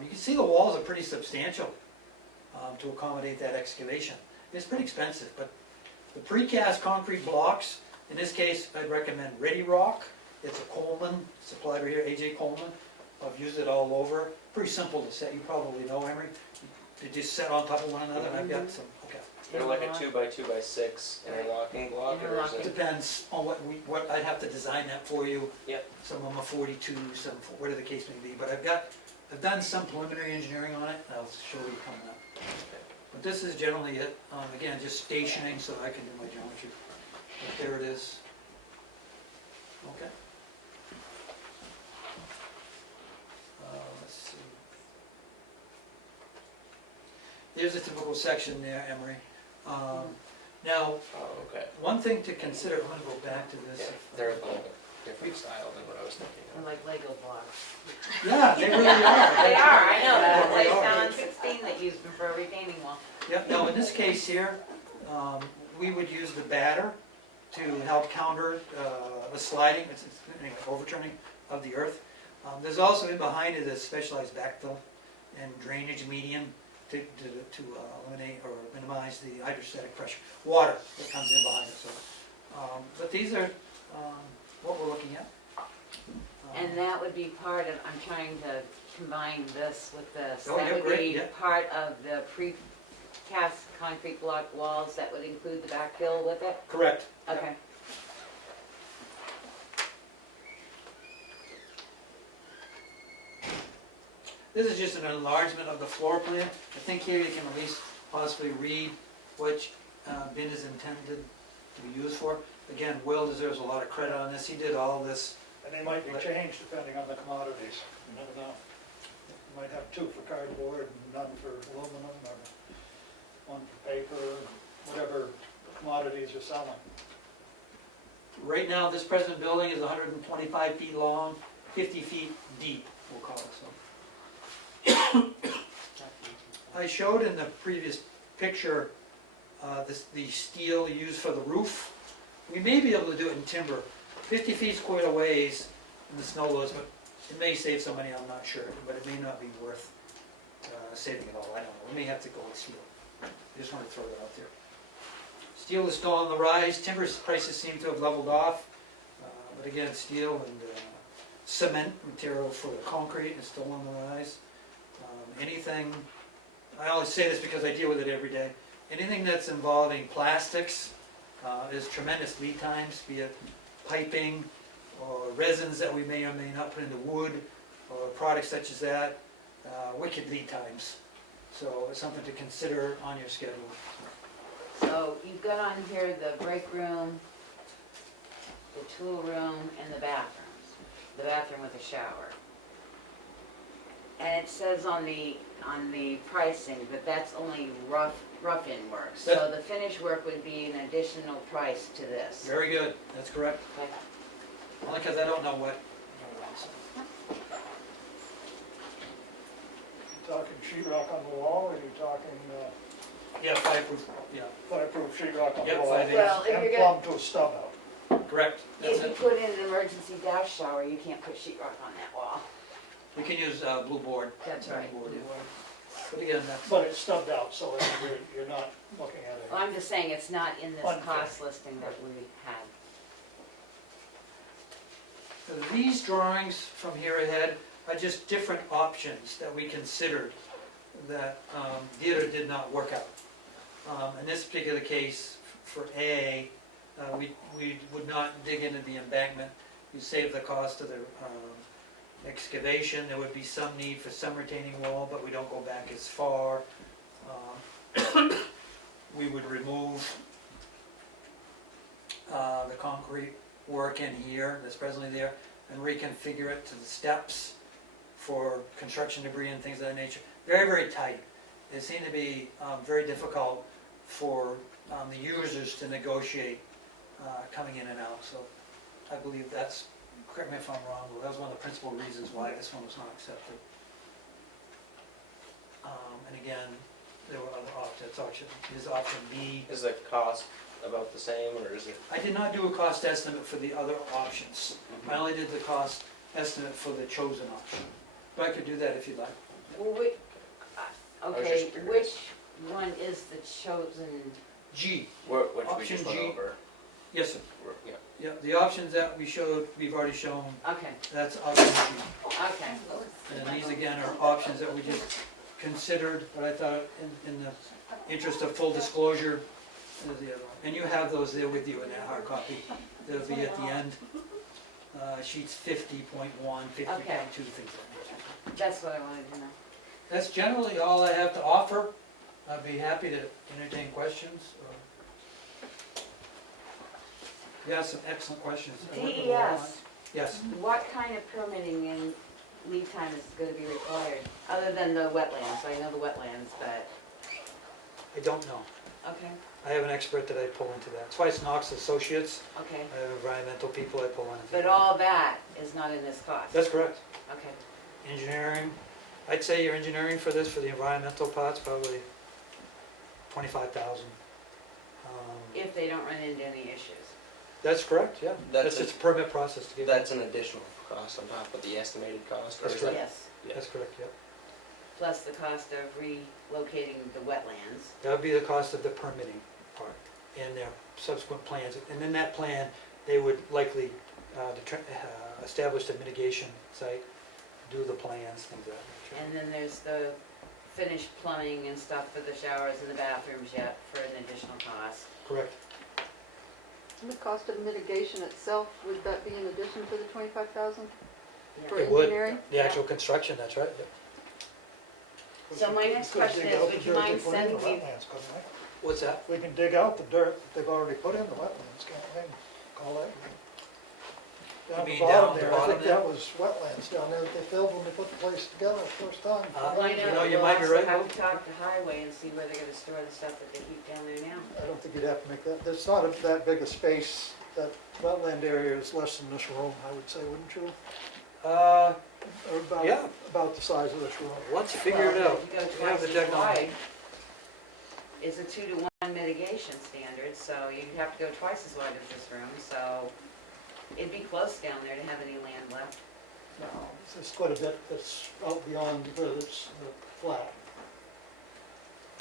You can see the walls are pretty substantial to accommodate that excavation. It's pretty expensive, but the precast concrete blocks, in this case, I'd recommend Ready Rock. It's a Coleman, supplied right here, AJ Coleman. I've used it all over. Pretty simple to set, you probably know, Emery. They just set on top of one another, and I've got some, okay. They're like a 2x2x6 interlocking block, or is It it? depends on what I'd have to design that for you. Yep. Some of them are 42, some, whatever the case may be, but I've got I've done some preliminary engineering on it, I'll show you coming up. But this is generally it, again, just stationing so I can do my geometry. But there it is. Okay. Let's see. Here's a typical section there, Emery. Now, Oh, okay. one thing to consider, I'm gonna go back to this. Yeah, they're a little bit different style than what I was thinking They're of. like Lego blocks. Yeah, they really are. They are, I know, Yeah, that they place are. down on 16 that used them for a retaining wall. Yep, now in this case here, we would use the batter to help counter the sliding, anyway, overturning of the earth. There's also in behind it a specialized backfill and drainage medium to eliminate or minimize the hydrostatic pressure, water that comes in behind it. So, but these are what we're looking at. And that would be part of, I'm trying to combine this with this. Oh, yeah, That would great, be yeah. part of the precast concrete block walls that would include the backfill with it? Correct. Okay. This is just an enlargement of the floor plan. I think here you can at least possibly read which bin is intended to be used for. Again, Will deserves a lot of credit on this. He did all this. And they might be changed depending on the commodities, you never know. You might have two for cardboard and none for aluminum, or one for paper, whatever commodities you're selling. Right now, this present building is 125 feet long, 50 feet deep, we'll call it so. I showed in the previous picture the steel used for the roof. We may be able to do it in timber. 50 feet is quite a ways in the snow loads, but it may save some money, I'm not sure. But it may not be worth saving it all, I don't know. We may have to go with steel. I just want to throw that out there. Steel is still on the rise. Timber prices seem to have leveled off. But again, steel and cement material for the concrete is still on the rise. Anything, I always say this because I deal with it every day, anything that's involving plastics is tremendous lead times, be it piping or resins that we may or may not put into wood or products such as that, wicked lead times. So it's something to consider on your schedule. So you've got on here the break room, the tool room, and the bathrooms. The bathroom with a shower. And it says on the pricing that that's only rough-in work. So the finish work would be an additional price to this. Very good, that's correct. Okay. Only because I don't know what. You talking sheetrock on the wall, or you talking Yeah, fireproof, yeah, fireproof sheetrock on the Yep, wall? 5/8. Well, if And you're plumb to a stub out. correct, that's If you it. put in an emergency dash shower, you can't put sheetrock on that wall. We can use blue board. That's right. Blue board, yeah. But again, that's, But it's stubbed out, so you're not looking at it. Well, I'm just saying it's not in this Unfair. cost listing that we had. these drawings from here ahead are just different options that we considered that did or did not work out. In this particular case, for A, we would not dig into the embankment. You save the cost of the excavation. There would be some need for some retaining wall, but we don't go back as far. We would remove the concrete work in here that's presently there and reconfigure it to the steps for construction debris and things of that nature. Very, very tight. It seemed to be very difficult for the users to negotiate coming in and out. So I believe that's, correct me if I'm wrong, but that was one of the principal reasons why this one was not accepted. And again, there were other options. Here's option B. Is the cost about the same, or is it? I did not do a cost estimate for the other options. I only did the cost estimate for the chosen option. But I could do that if you'd like. Well, was okay, just curious. which one is the chosen? G. Which we Option just went G. over. Yes, sir. Yeah. Yeah, the options that we showed, we've already shown. Okay, That's option G. okay. And these again are options that we just considered, but I thought in the interest of full disclosure, there's the other one. And you have those there with you in that hard copy. They'll be at the end. sheets 50.1, 50.2, things like that. That's what I wanted to know. That's generally all I have to offer. I'd be happy to entertain questions. You asked some excellent questions. DES, Yes, what kind of permitting and lead time is gonna be required, other than the wetlands? I know the wetlands, but, I don't know. okay, I have an expert that I pull into that. That's why it's Knox Associates. okay. I have environmental people I pull into. But all that is not in this cost? That's correct. Okay, Engineering, I'd say your engineering for this, for the environmental part's probably 25,000. if they don't run into any issues. That's correct, yeah. That's That's just a permit process to get. That's an additional cost on top of the estimated cost, or That's is that? Yes, Yeah. That's correct, yeah. plus the cost of relocating the wetlands. That would be the cost of the permitting part and their subsequent plans. And in that plan, they would likely establish the mitigation site, do the plans, things of that nature. And then there's the finished plumbing and stuff for the showers and the bathrooms yet for an additional cost. Correct. And the cost of mitigation itself, would that be in addition to the 25,000 for It would. engineering? The actual construction, that's right. Yeah. So my next Could question dig is, out the would you dirt mind they put in the sending me, wetlands, couldn't we? What's that? We can dig out the dirt that they've already put in the wetlands, can't we? Call that. Down the mean bottom down the there, I bottom think there? that was wetlands down there that they filled when they put the place together the first time. well, I You know, know, but you we'll might be also right, have Will. to talk to Highway and see where they're gonna store the stuff that they keep down there now. I don't think you'd have to make that, it's not that big a space, that wetland area is less than this room, I would say, wouldn't you? Uh, Or about, Yeah. about the size of this room. Let's figure it Well, out. if you go We have twice the as technology. wide, it's a 2-to-1 mitigation standard, so you'd have to go twice as wide as this room, so it'd be close down there to have any land left. No, it's quite a bit that's out beyond where it's flat.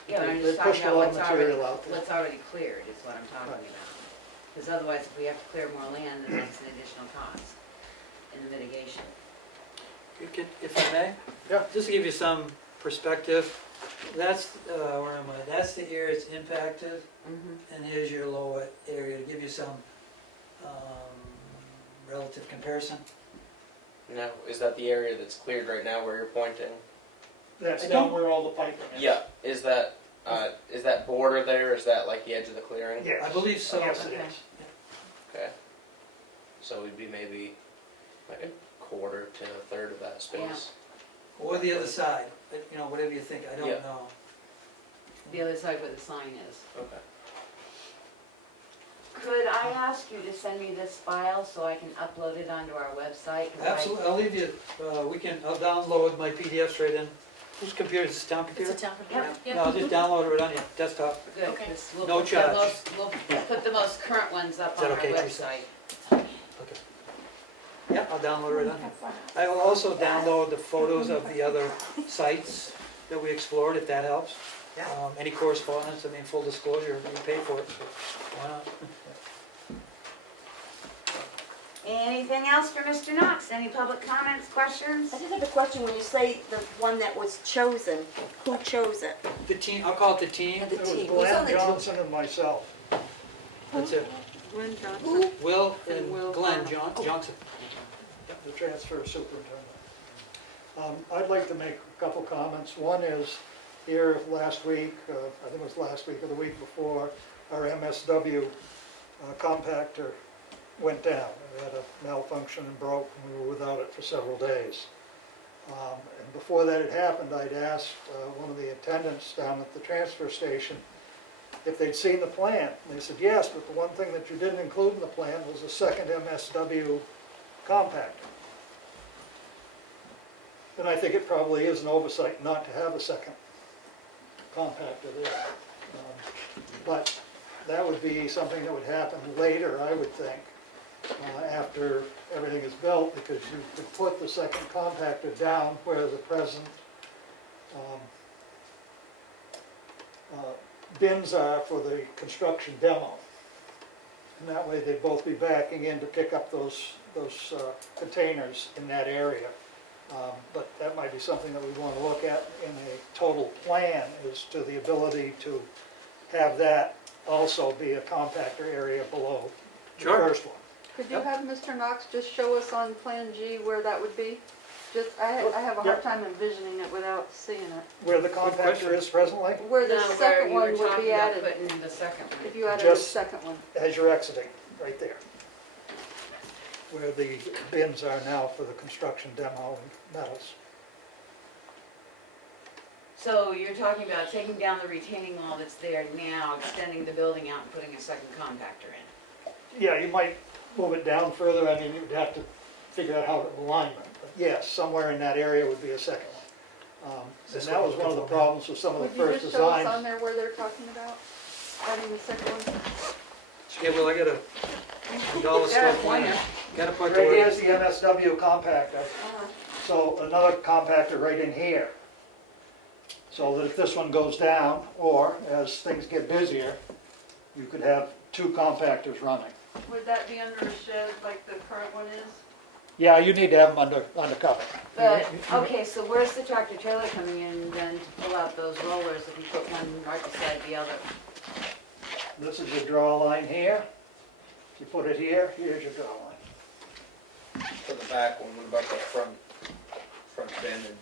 Yeah, but I'm They just talking pushed a about lot of what's already, material out there. what's already cleared is what I'm talking Right. about. Because otherwise, if we have to clear more land, then that's an additional cost in the mitigation. If I may? Yeah. Just to give you some perspective, that's, where am I? That's the area it's impacted, and here's your lower area, to give you some relative comparison. Now, is that the area that's cleared right now where you're pointing? That's I down don't- where all the piping is. Yeah, is that border there, is that like the edge of the clearing? Yes. I believe so. Yes, it Okay. is. Okay. So we'd be maybe like a quarter to a third of that space. Or the other side, but, you know, whatever you think, I don't Yeah. know. The other side where the sign is. Okay. Could I ask you to send me this file so I can upload it onto our website? 'Cause Absolutely, I'll leave you, I'll download my PDFs right in. Whose computer, is this town computer? It's a town Yep. No, I'll just download it right on your desktop. Good, Okay. 'cause we'll No put the charge. we'll put the most current ones up Is that on our okay, Teresa? website. Okay. Yeah, I'll download it right on here. I will also download the photos of the other sites that we explored, if that helps. Any correspondence, I mean, full disclosure, we pay for it, so why not? Anything else for Mr. Knox? Any public comments, questions? I just have a question, when you say the one that was chosen, who chose it? The team, I'll call it the team, The It was team. Who's on Glenn the team? Johnson and myself. that's it. Glenn Johnson. Will And and Will Glenn Farmer. Johnson. The transfer superintendent. I'd like to make a couple comments. One is, here last week, I think it was last week or the week before, our MSW compactor went down. It had a malfunction and broke, and we were without it for several days. And before that had happened, I'd asked one of the attendants down at the transfer station if they'd seen the plan. And they said, yes, but the one thing that you didn't include in the plan was a second MSW compactor. And I think it probably is an oversight not to have a second compactor there. But that would be something that would happen later, I would think, after everything is built, because you could put the second compactor down where the present bins are for the construction demo. And that way they'd both be backing in to pick up those containers in that area. But that might be something that we want to look at in a total plan, as to the ability to have that also be a compactor area below the Sure. first one. Could you have Mr. Knox just show us on Plan G where that would be? Just, I have a hard time envisioning it without seeing it. Where the compactor is presently, Where the No, where second you were one would talking be about added, putting the second one. if you added a Just- second one. as you're exiting, right there. Where the bins are now for the construction demo and metals. So you're talking about taking down the retaining wall that's there now, extending the building out and putting a second compactor in. Yeah, you might move it down further, I mean, you'd have to figure out how to alignment, but yes, somewhere in that area would be a second one. And that was one of the problems with some of the Would you first just show us on designs. there where they're talking about adding the second one? Yeah, well, I got a dollar store plan. Gotta put Right the, here's the MSW compactor, Uh-huh. so another compactor right in here. So that if this one goes down, or as things get busier, you could have two compactors running. Would that be under a shed like the current one is? Yeah, you need to have them under cover. But, okay, so where's the tractor trailer coming in then to pull out those rollers if you put one right beside the other? This is your draw line here. You put it here, here's your draw line. For the back one, what about the front bin and?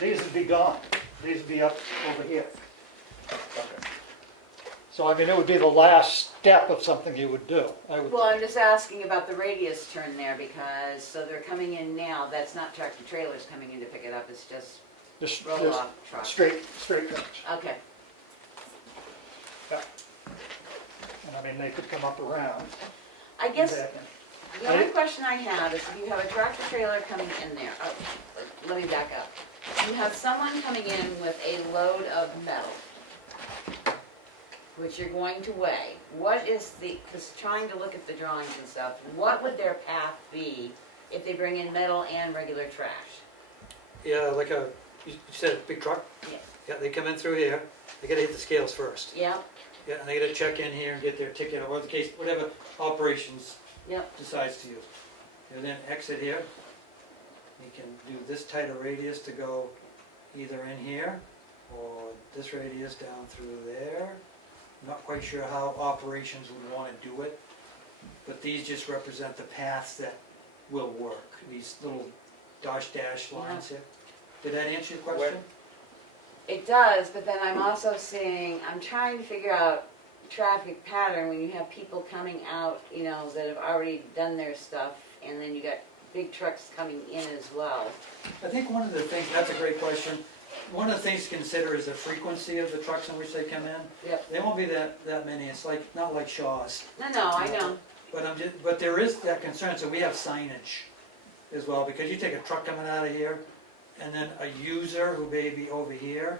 These would be gone. These would be up over here. Okay. So I mean, it would be the last step of something you would do. I would. Well, I'm just asking about the radius turn there because, so they're coming in now, that's not tractor trailers coming in to pick it up, it's just Just roll-off trucks. straight trucks. Okay, And I mean, they could come up around. I guess back in. the only question I have is if you have a tractor trailer coming in there, oh, let me back up. You have someone coming in with a load of metal, which you're going to weigh. What is just trying to look at the drawings and stuff, what would their path be if they bring in metal and regular trash? yeah, like you said, a big truck? Yeah. Yeah, they come in through here, they gotta hit the scales first. Yep, Yeah, and they gotta check in here and get their ticket, or the case, whatever operations yep, decides to use. And then exit here. You can do this tighter radius to go either in here, or this radius down through there. I'm not quite sure how operations would want to do it, but these just represent the paths that will work, these little dash lines here. Did that answer your question? it does, but then I'm also seeing, I'm trying to figure out traffic pattern when you have people coming out, you know, that have already done their stuff, and then you got big trucks coming in as well. I think one of the things, that's a great question. One of the things to consider is the frequency of the trucks in which they come in. Yep. They won't be that many, it's like, not like Shaw's. No, I know. But there is that concern, so we have signage as well, because you take a truck coming out of here, and then a user who may be over here,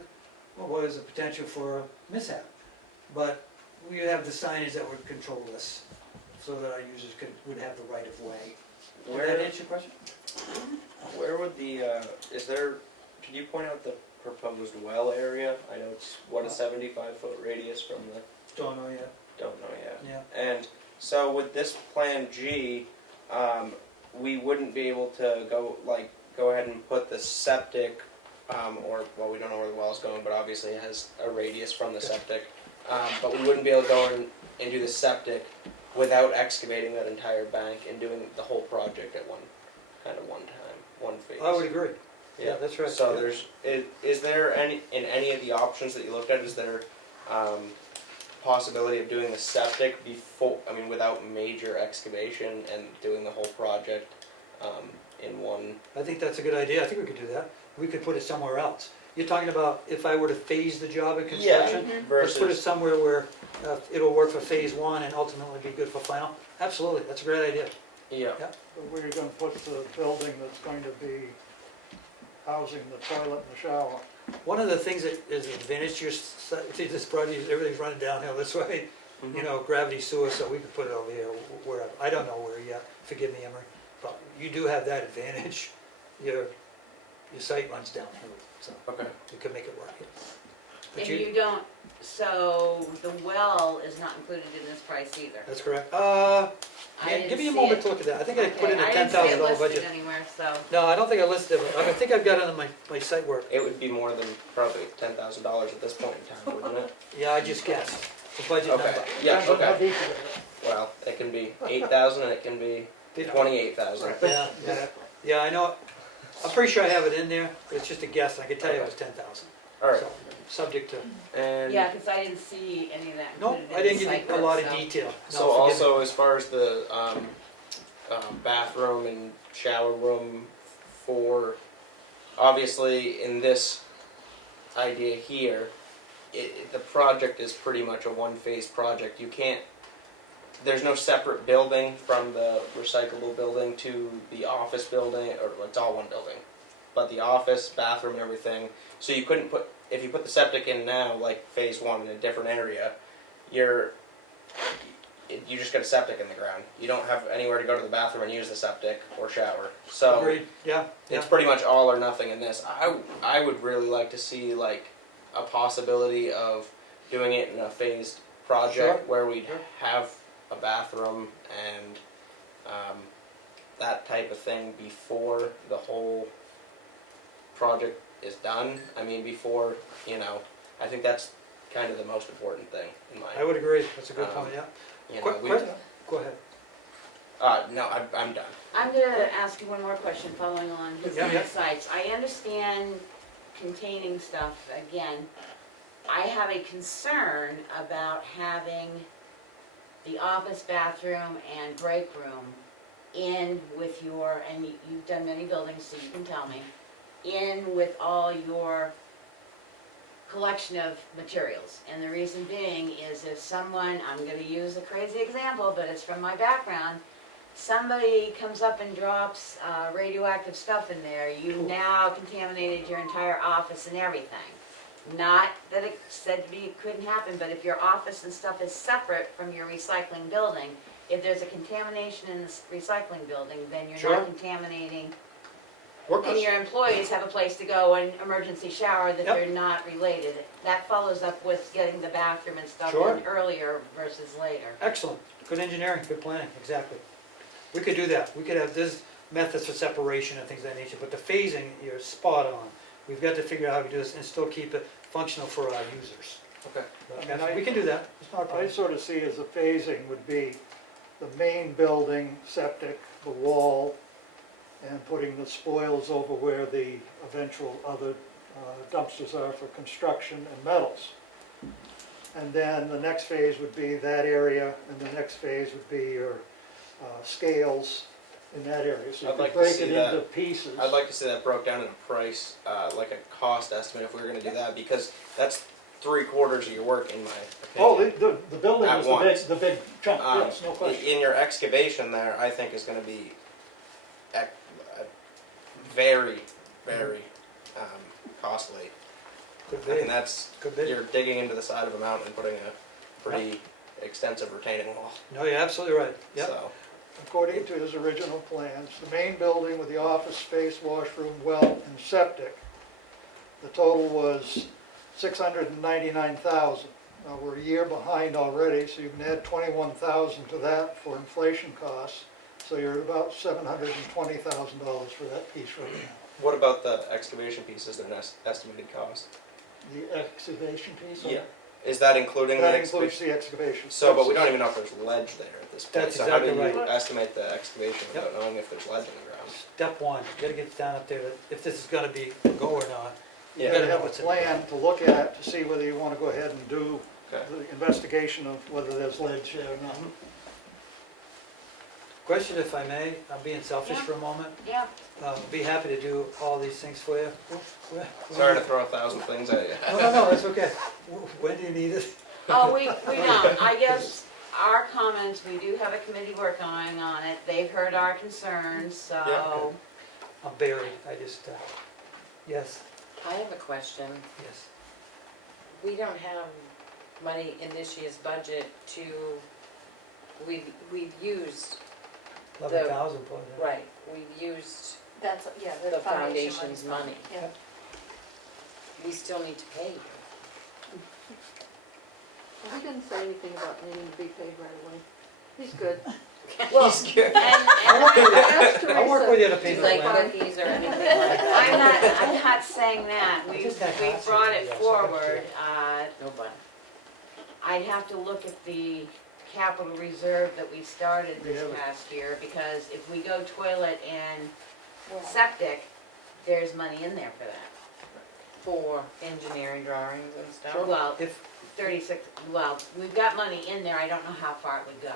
well, there's a potential for a mishap. But we have the signage that would control this, so that our users would have the right of way. Did that answer your question? Where would the, could you point out the proposed well area? I know it's, what, a 75-foot radius from the, Don't know yet. don't know yet. Yeah. And so with this Plan G, we wouldn't be able to go ahead and put the septic, or, well, we don't know where the well's going, but obviously it has a radius from the septic. But we wouldn't be able to go in and do the septic without excavating that entire bank and doing the whole project at one time, one phase. I would agree. Yeah, that's right. So Yeah. is there any of the options that you looked at, is there possibility of doing the septic before, without major excavation and doing the whole project in one? I think that's a good idea. I think we could do that. We could put it somewhere else. You're talking about if I were to phase the job in construction? Yeah, Let's put it versus, somewhere where it'll work for phase one and ultimately be good for final. Absolutely, that's a great idea. yeah, But where you're gonna put the building that's going to be housing the toilet and the shower. One of the things that is an advantage to your, see this project, everything's running downhill this way. You know, gravity sewer, so we could put it over here, wherever. I don't know where yet, forgive me, Emery. But you do have that advantage. Your site runs downhill, so okay. you could make it work. Yeah. But And you don't, so the well is not included in this price either. That's correct. I Man, didn't give me a see moment it. to look at that. I think I put in a Okay, I didn't see it $10,000 listed budget. anywhere, so. No, I don't think I listed it. I think I've got it on my site work. It would be more than probably $10,000 at this point in time, wouldn't it? Yeah, I just guessed. The budget Okay, number. yeah, Depends on how okay. deep it is. Well, it can be 8,000 and it can be 28,000. Yeah, I know, I'm pretty sure I have it in there, but it's just a guess, I can tell you it was 10,000. All right. So, subject to, And Yeah, because I didn't see any of that no, included in I didn't the give site you a lot of work, so- detail. No, so forgive me. also as far as the bathroom and shower room for, obviously in this idea here, the project is pretty much a one-phase project. You can't, there's no separate building from the recyclable building to the office building, or it's all one building. But the office, bathroom, and everything, so you couldn't put, if you put the septic in now, like phase one in a different area, you just got a septic in the ground. You don't have anywhere to go to the bathroom and use the septic or shower. So Agreed, yeah, yeah. it's pretty much all or nothing in this. I would really like to see like a possibility of doing it in a phased project Sure. where we'd Sure. have a bathroom and that type of thing before the whole project is done. I mean, before, I think that's kind of the most important thing in my. I would agree, that's a good point, yeah. We, Question? Go ahead. no, I'm done. I'm gonna ask you one more question following on his Yeah, yeah. insights. I understand containing stuff, again. I have a concern about having the office, bathroom, and break room in with your, and you've done many buildings, so you can tell me, in with all your collection of materials. And the reason being is if someone, I'm gonna use a crazy example, but it's from my background, somebody comes up and drops radioactive stuff in there, you've now contaminated your entire office and everything. Not that it said to be it couldn't happen, but if your office and stuff is separate from your recycling building, if there's a contamination in the recycling building, then you're Sure. not contaminating. And Workers, your employees have a place to go and emergency shower that Yep. they're not related. That follows up with getting the bathroom and stuff Sure. in earlier versus later. excellent, good engineering, good planning, exactly. We could do that, we could have, this methods for separation and things of that nature, but the phasing, you're spot on. We've got to figure out how to do this and still keep it functional for our users. Okay. But And we can do that, it's not a I problem. sort of see as a phasing would be the main building, septic, the wall, and putting the spoils over where the eventual other dumpsters are for construction and metals. And then the next phase would be that area, and the next phase would be your scales in that area. So you I'd could like to break see it that. into pieces. I'd like to see that broke down in a price, like a cost estimate if we were going to do that, because that's 3/4 of your work in my Oh, opinion. the building At is once. the big chunk, yes, no question. In your excavation there, I think is going to be very, very costly. Could I mean, be, that's, could be. you're digging into the side of a mountain and putting a pretty extensive retaining wall. No, you're absolutely right, yep. So, According to his original plans, the main building with the office space, washroom, well, and septic, the total was $699,000. Now, we're a year behind already, so you can add $21,000 to that for inflation costs. So you're at about $720,000 for that piece right now. what about the excavation piece? Is there an estimated cost? The excavation piece? Yeah. Is that including That the includes excavation? the excavation. So, but we don't even know if there's ledge there at this point. That's so exactly how do you right. estimate the excavation Yep. without knowing if there's ledge in the ground? Step one, you gotta get down up there, if this is gonna be a go or not. You Yeah. gotta know have a what's in there. plan to look at to see whether you wanna go ahead and do Okay. the investigation of whether there's ledge there or not. Question if I may, I'm being selfish Yeah. for a moment, Yeah, be happy to do all these things for you. Sorry to throw 1,000 things at you. No, that's okay. When do you need it? oh, we don't, I guess our comments, we do have a committee working on it, they've heard our concerns, so. Yeah. I'm buried, I just, yes, I have a question. yes. We don't have money in this year's budget to, we've used, 11,000 probably. right, we've used That's, yeah, the the foundation foundation's money. money. Yeah. We still need to pay. Well, he didn't say anything about needing to be paid right away. He's good. Well, He's good. and I Ask I'll work with you to pay He's the like plan. cookies or anything like that. I'm not saying that, we just got asked brought you, it yes, I got forward, Nobody. I'd have to look at the capital reserve that we started this Yeah. past year, because if we go toilet and septic, there's money in there for that. For engineering drawings and stuff. Well, If, 36, well, we've got money in there, I don't know how far it would go.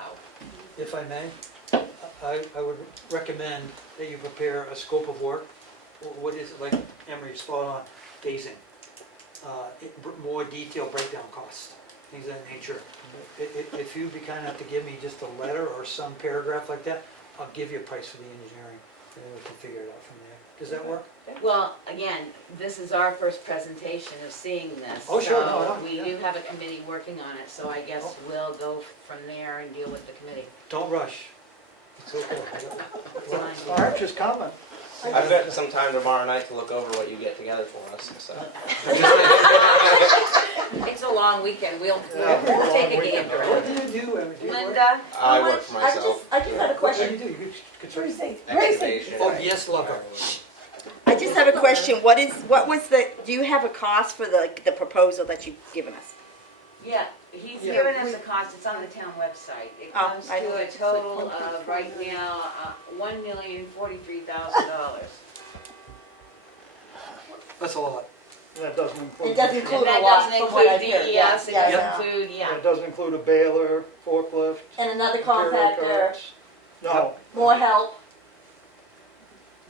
if I may, I would recommend that you prepare a scope of work. What is it, like Emery, spot on, phasing. More detailed breakdown costs, things of that nature. If you be kind enough to give me just a letter or some paragraph like that, I'll give you a price for the engineering, and then we can figure it out from there. Does that work? Well, again, this is our first presentation of seeing this. Oh, sure, So no, we yeah. do have a committee working on it, so I guess Oh. we'll go from there and deal with the committee. Don't rush. It's okay. Fine. March is coming. I've got some time tomorrow night to look over what you get together for us, so. It's a long weekend, we'll Yeah. take a gander. What do you do, Emery? Do you work? Linda, I work for myself. I just had a What do question. you do? You construct- Excavation. Oh, yes, lover. I just have a question. What was do you have a cost for the proposal that you've given us? yeah, he's Yeah. given us a cost, it's on the town website. It Oh, comes I to don't- a total of, right now, $1,043,000. That's a lot. That doesn't include. It doesn't include And a that lot doesn't from what I've include heard. DES, it Yeah, yeah, doesn't include, yeah. It doesn't include a baler, forklift, And another material compactor, carts. No, more help.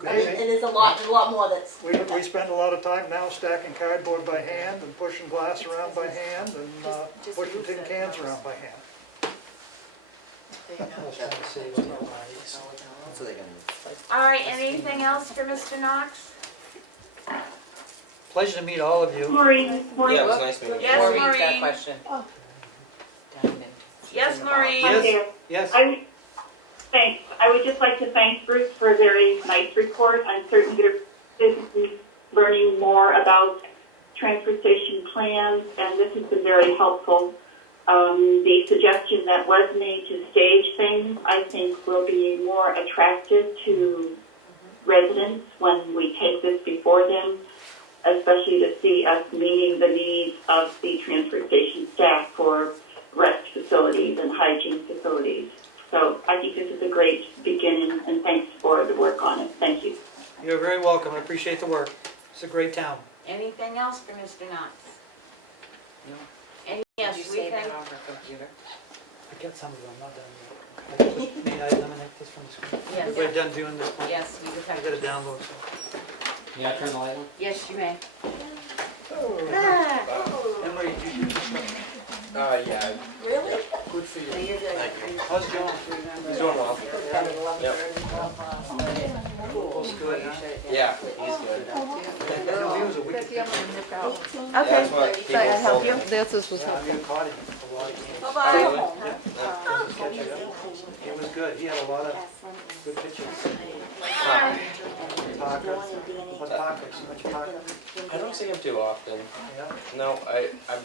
I mean, maybe. it is a lot more that's. We spend a lot of time now stacking cardboard by hand and pushing glass around by hand and Just pushing use tin that cans mouse. around by hand. I was trying to save on your lives. So they can. All right, anything else for Mr. Knox? Pleasure to meet all of you. Maureen, Yeah, it was nice meeting you. Yes, Maureen's got a Maureen. question. Oh. Diamond. She's Yes, in the box. Maureen. I'm Yes. there. Yes? Thanks. I would just like to thank Bruce for a very nice report. I'm certain you're physically learning more about transfer station plans, and this has been very helpful. The suggestion that was made to stage things, I think, will be more attractive to residents when we take this before them, especially to see us meeting the needs of the transfer station staff for rest facilities and hygiene facilities. So I think this is a great beginning, and thanks for the work on it. Thank you. You're very welcome. I appreciate the work. It's a great town. Anything else for Mr. Knox? No. And Did yes, you we save think, that on her computer? I got some of them, I'm not done yet. May I eliminate this from the screen? Yes. Everybody done viewing this one? yes, you just I have gotta to. download some. Yeah, turn the light on. Yes, you may. Emery, did you do this one? Yeah, Really? Good for So you. you're good. Thank you. How's John? he's doing well. Looks good, huh? Yeah, he's good. He was a wicked pitcher. Yeah, that's what people told me. Yeah, I got caught him a lot of games. Bye-bye. He was good. He had a lot of good pitches. Parker. What Parker? So much Parker? I don't see him too often. Yeah. No, I'm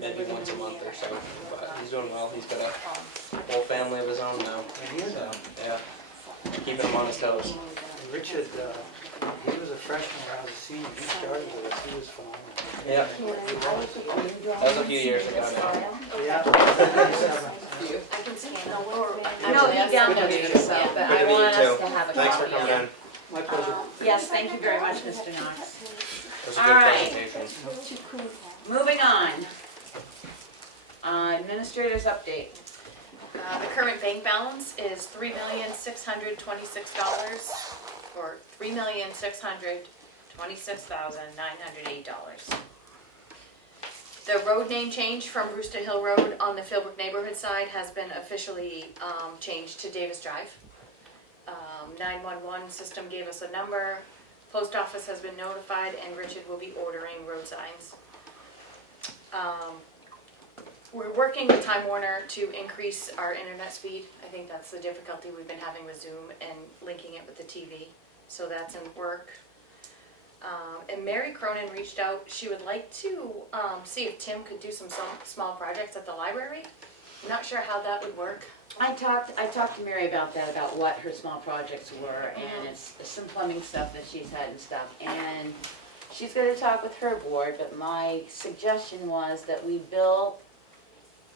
maybe once a month or so, but he's doing well. He's got a whole family of his own now. And he is So, yeah, keeping him on his toes. And Richard, he was a freshman when I was a senior. He started with us. He was phenomenal. Yeah, He was. that was a few years ago now. Yeah. No, he downloaded himself, but Good I to meet want you us too. to have a Thanks for copy coming of in. it. My pleasure. Yes, thank you very much, Mr. Knox. It was a good All right. presentation. Moving on. Administrator's update. The current bank balance is $3,626, or $3,626,908. The road name change from Brewster Hill Road on the Philbrook neighborhood side has been officially changed to Davis Drive. 911 system gave us a number, post office has been notified, and Richard will be ordering road signs. We're working with Time Warner to increase our internet speed. I think that's the difficulty we've been having with Zoom and linking it with the TV. So that's in work. And Mary Cronin reached out. She would like to see if Tim could do some small projects at the library. I'm not sure how that would work. I talked to Mary about that, about what her small projects were, and it's some plumbing stuff that she's had and stuff. And she's gonna talk with her board, but my suggestion was that we bill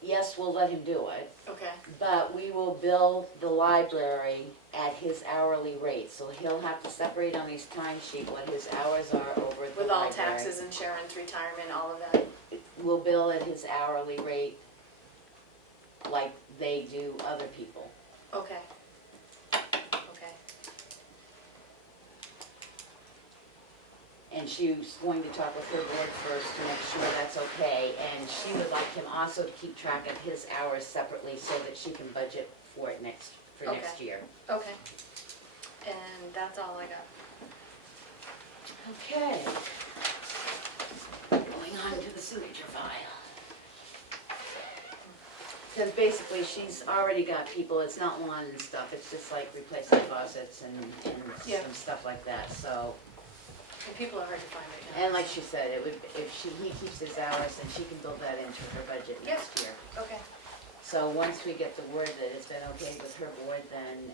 yes, we'll let him do it, Okay, but we will bill the library at his hourly rate. So he'll have to separate on his timesheet what his hours are over at the with all library. taxes, insurance, retirement, all of that? We'll bill at his hourly rate like they do other people. Okay. Okay. And she was going to talk with her board first to make sure that's okay. And she would like him also to keep track of his hours separately so that she can budget for it next Okay. year. Okay. And that's all I got. Okay. Going on to the signature file. Because basically she's already got people, it's not lawn and stuff, it's just like replacing faucets and Yeah. some stuff like that, so. And people are hard to find right now. And like she said, it would, if he keeps his hours, then she can build that into her budget Yeah. next year. Okay. So once we get the word that it's been okay with her board, then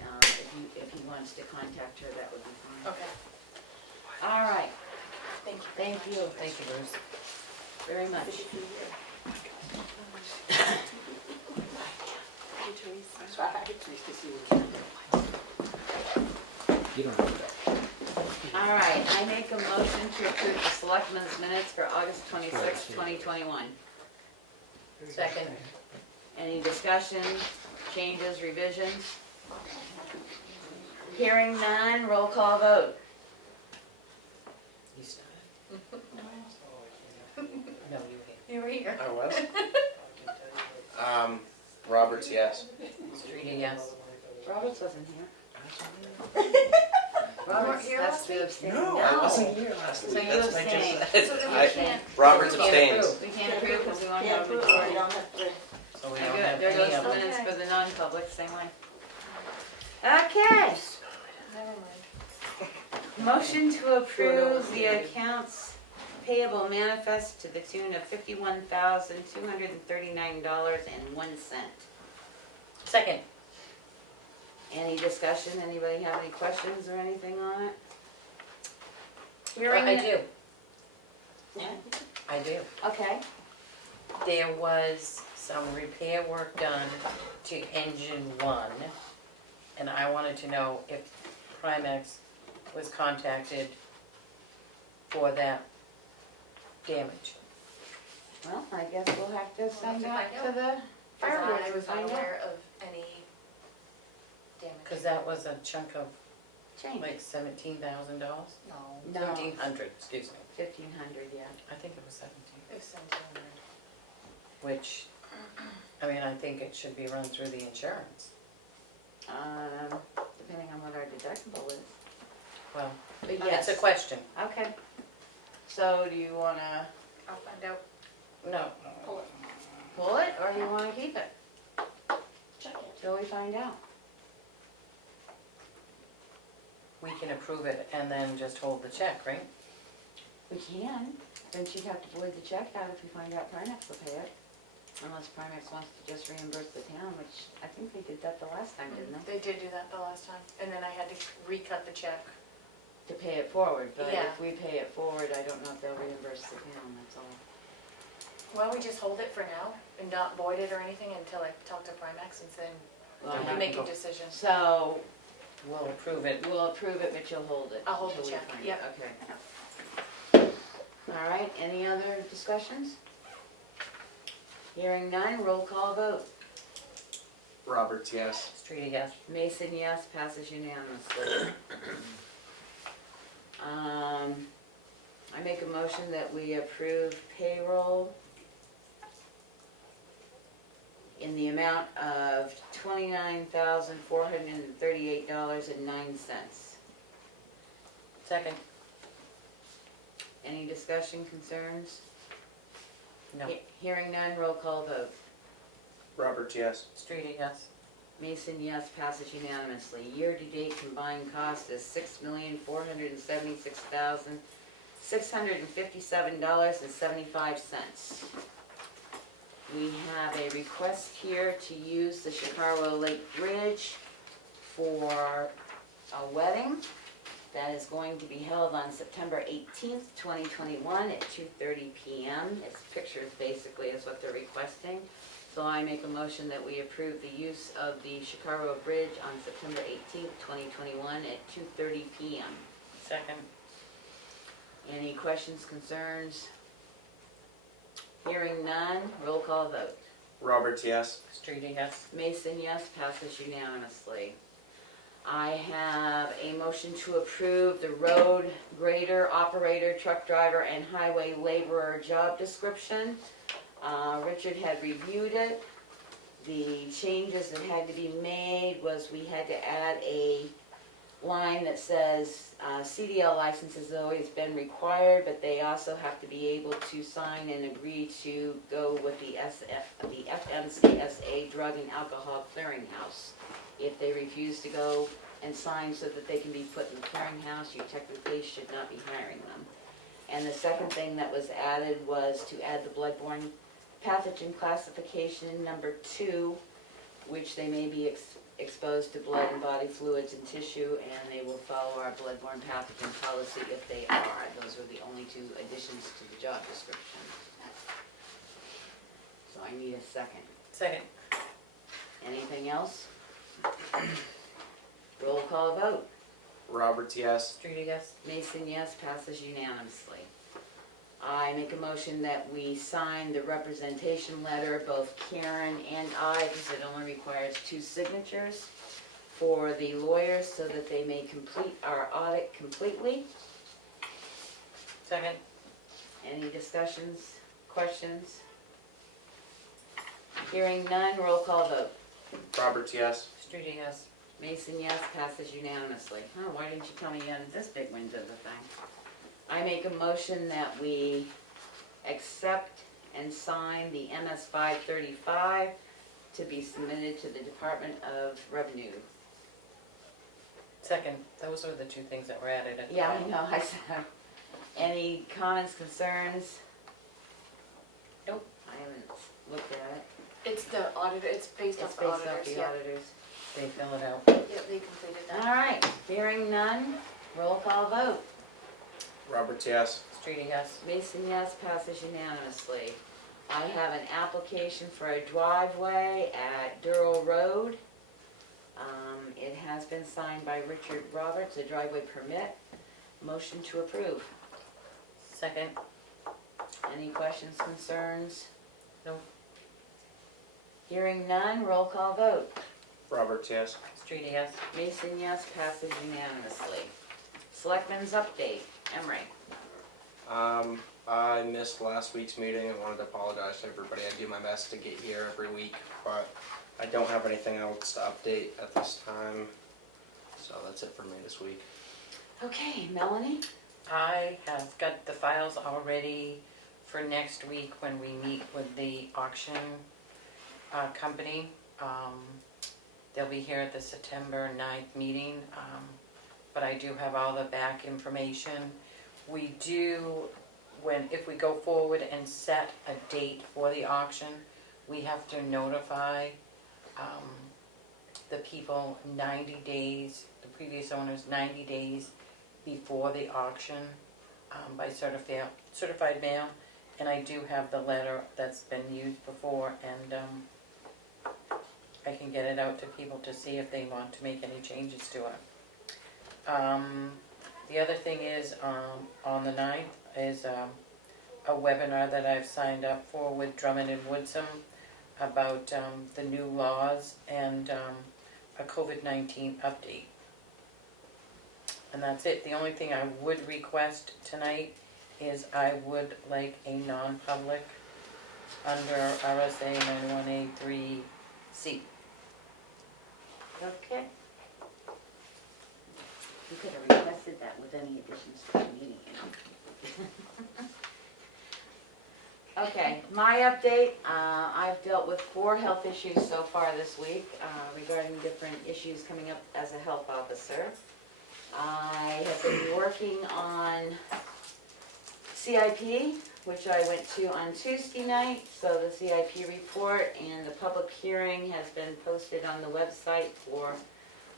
if he wants to contact her, that would be fine. Okay. All right, Thank you. thank you Thank you, Bruce. very much. You don't have that. All right, I make a motion to approve the selectmen's minutes for August 26, 2021. Second. Any discussion, changes, revisions? Hearing none, roll call vote. You started. No, you hate. You were here. I was. Roberts, yes. Streeter, yes. Roberts wasn't here. weren't Roberts here has last to week? abstain. No, I wasn't here last So week. you That's my abstained. So then we can't. Roberts We can't abstains. approve. We can't approve because we won't Can't have a prove it, majority. we don't have to. So we There don't go- have there any goes of the them. minutes Okay. for the non-public, same way. Okay. Never mind. Motion to approve the accounts payable manifest to the tune of $51,239.01. Second. Any discussion? Anybody have any questions or anything on it? I do. Yeah. I do. Okay. There was some repair work done to engine one, and I wanted to know if Primex was contacted for that damage. Well, I guess we'll have to send to out find to the fire board I to was not find out. aware of any damage. Cause that was a chunk of Change. like $17,000, No. No, 1,700, excuse me. 1,500, yeah. I think it was 17, It was 1,700. which, I mean, I think it should be run through the insurance. Depending on what our deductible is. Well, But it's yes. a question. Okay. So do you wanna I'll find out. No. pull it or you wanna keep it? Till we find out. We can approve it and then just hold the check, right? We can, then she'd have to void the check out if we find out Primex will pay it. Unless Primex wants to just reimburse the town, which I think they did that the last time, didn't they? They did do that the last time, and then I had to recut the check. To pay it forward, but Yeah. if we pay it forward, I don't know if they'll reimburse the town, that's all. Why don't we just hold it for now and not void it or anything until I talk to Primex and then Well, we I can have make to a go. decision. So, We'll approve it. we'll approve it, but you'll hold it. I'll hold till the we check, find it. yep. Okay. All right, any other discussions? Hearing none, roll call vote. Roberts, yes. Streeter, yes. Mason, yes, passes unanimously. I make a motion that we approve payroll in the amount of $29,438.09. Second. Any discussion, concerns? No. Hearing none, roll call vote. Roberts, yes. Streeter, yes. Mason, yes, passes unanimously. Year-to-date combined cost is $6,476,657.75. We have a request here to use the Chicago Lake Bridge for a wedding that is going to be held on September 18th, 2021 at 2:30 p.m. It's pictures basically is what they're requesting. So So I make a motion that we approve the use of the Chicago Bridge on September 18th, 2021 at 2:30 PM. Second. Any questions, concerns? Hearing none, roll call vote. Roberts, yes. Streety, yes. Mason, yes, passes unanimously. I have a motion to approve the road grader, operator, truck driver, and highway laborer job description. Richard had reviewed it. The changes that had to be made was we had to add a line that says CDL license has always been required, but they also have to be able to sign and agree to go with the FMCSA Drug and Alcohol Clearinghouse. If they refuse to go and sign so that they can be put in the clearinghouse, you technically should not be hiring them. And the second thing that was added was to add the bloodborne pathogen classification number 2, which they may be exposed to blood and body fluids and tissue, and they will follow our bloodborne pathogen policy if they are. Those were the only 2 additions to the job description. So I need a second. Second. Anything else? Roll call vote. Roberts, yes. Streety, yes. Mason, yes, passes unanimously. I make a motion that we sign the representation letter, both Karen and I, because it only requires 2 signatures for the lawyers so that they may complete our audit completely. Second. Any discussions, questions? Hearing none, roll call vote. Roberts, yes. Streety, yes. Mason, yes, passes unanimously. Oh, why didn't you tell me you had this big wins of the thing? I make a motion that we accept and sign the MS 535 to be submitted to the Department of Revenue. Second. Those are the 2 things that were added at the Yeah, I bottom. know, I said, any comments, concerns? Nope. I haven't looked at it. It's the auditor, it's based It's off the based off auditors, the yeah. auditors. They fill it out. Yeah, they completed All that. right, hearing none, roll call vote. Roberts, yes. Streety, yes. Mason, yes, passes unanimously. I have an application for a driveway at Durrell Road. It has been signed by Richard Roberts, a driveway permit. Motion to approve. Second. Any questions, concerns? No. Hearing none, roll call vote. Roberts, yes. Streety, yes. Mason, yes, passes unanimously. Selectmen's update, Emery. I missed last week's meeting. I wanted to apologize to everybody. I do my best to get here every week, but I don't have anything else to update at this time. So that's it for me this week. Okay, Melanie? I have got the files all ready for next week when we meet with the auction company. They'll be here at the September 9th meeting, but I do have all the back information. We do, if we go forward and set a date for the auction, we have to notify the people 90 days, the previous owners 90 days before the auction by certified mail. And I do have the letter that's been used before, and I can get it out to people to see if they want to make any changes to it. The other thing is, on the 9th is a webinar that I've signed up for with Drummond and Woodsum about the new laws and a COVID-19 update. And that's it. The only thing I would request tonight is I would like a non-public under RSA 91A3C. Okay. You could have requested that with any additions to the meeting, you know. Okay, my update, I've dealt with 4 health issues so far this week regarding different issues coming up as a health officer. I have been working on CIP, which I went to on Tuesday night, so the CIP report and the public hearing has been posted on the website for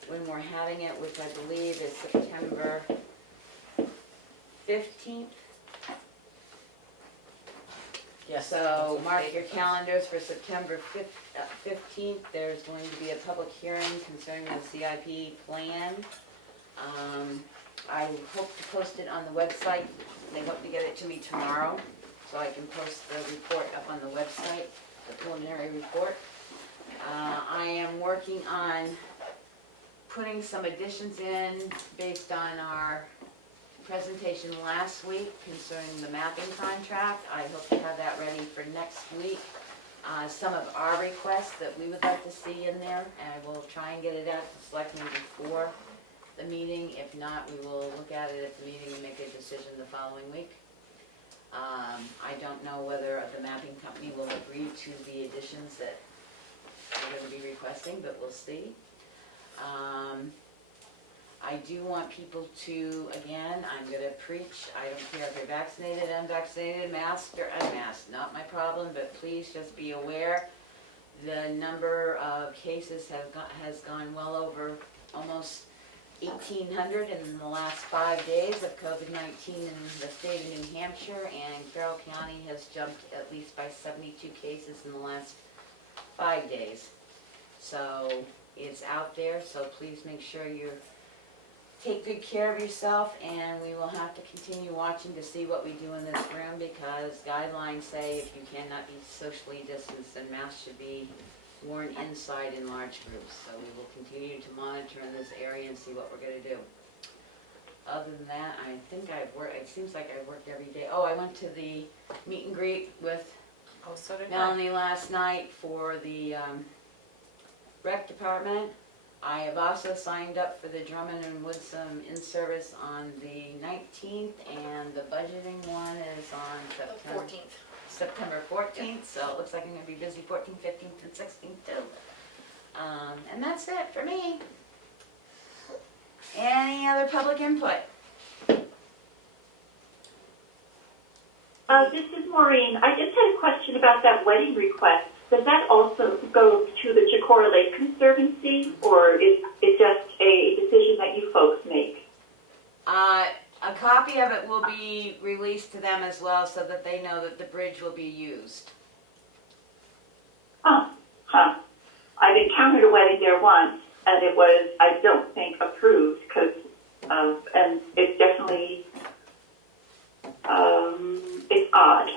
when we're having it, which I believe is September 15th. Yes. So mark your calendars for September 15th. There's going to be a public hearing concerning the CIP plan. I hope to post it on the website. They hope to get it to me tomorrow, so I can post the report up on the website, the preliminary report. I am working on putting some additions in based on our presentation last week concerning the mapping contract. I hope to have that ready for next week. Some of our requests that we would like to see in there, and I will try and get it out to Selectmen before the meeting. If not, we will look at it at the meeting and make a decision the following week. I don't know whether the mapping company will agree to the additions that we're going to be requesting, but we'll see. I do want people to, again, I'm going to preach, I don't care if you're vaccinated, unvaccinated, masked or unmasked, not my problem, but please just be aware. The number of cases has gone well over almost 1,800 in the last 5 days of COVID-19 in the state of New Hampshire, and Carroll County has jumped at least by 72 cases in the last 5 days. So it's out there, so please make sure you take good care of yourself, and we will have to continue watching to see what we do in this room, because guidelines say if you cannot be socially distanced, then masks should be worn inside in large groups. So we will continue to monitor in this area and see what we're going to do. Other than that, I think I've worked, it seems like I've worked every day. Oh, I went to the meet and greet with So did I. Melanie last night for the rec department. I have also signed up for the Drummond and Woodsum in-service on the 19th, and the budgeting one is on September 14th, so it looks like I'm going to be busy 14th, 15th, and 16th too. And that's it for me. Any other public input? This is Maureen. I just had a question about that wedding request. Does that also go to the Chicora Lake Conservancy, or is it just a decision that you folks make? A copy of it will be released to them as well, so that they know that the bridge will be used. I've encountered a wedding there once, and it was, I don't think, approved because of, and it's definitely, it's odd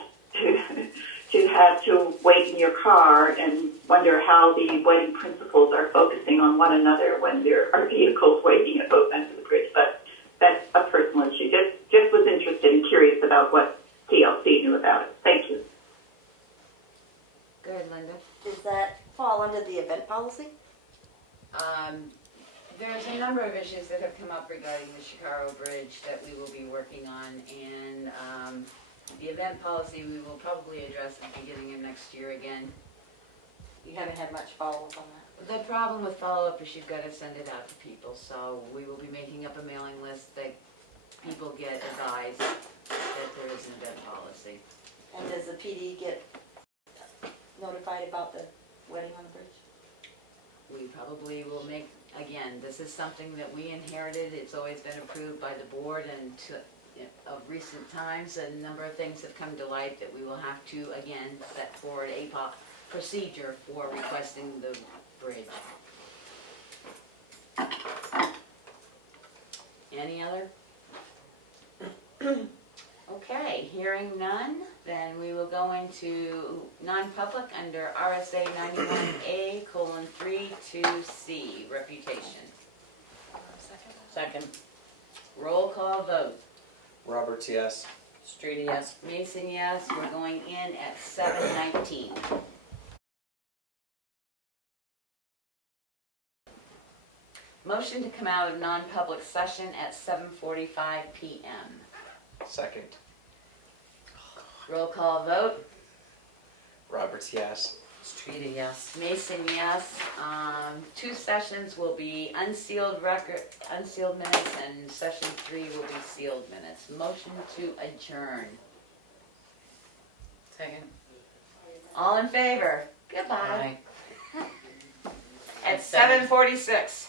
to have to wait in your car and wonder how the wedding principals are focusing on one another when there are vehicles waiting at both ends of the bridge. But that's a personal issue. Just was interested and curious about what TLC knew about it. Thank you. Go ahead, Linda. Does that fall under the event policy? There's a number of issues that have come up regarding the Chicago Bridge that we will be working on, and the event policy we will probably address at the beginning of next year again. You haven't had much follow-up on that? The problem with follow-up is you've got to send it out to people, so we will be making up a mailing list that people get advised that there is an event policy. And does the PD get notified about the wedding on the bridge? We probably will make, again, this is something that we inherited. It's always been approved by the board, and of recent times, a number of things have come to light that we will have to, again, set forward a procedure for requesting the bridge. Any other? Okay, hearing none, then we will go into non-public under RSA 91A:3 to C, reputation. Second. Roll call vote. Roberts, yes. Streety, yes. Mason, yes. We're going in at 7:19. Motion to come out of non-public session at 7:45 p.m. Second. Roll call vote. Roberts, yes. Streety, yes. Mason, yes. 2 sessions will be unsealed minutes, and session 3 will be sealed minutes. Motion to adjourn. Second. All in favor? Goodbye. Aye. At 7:46.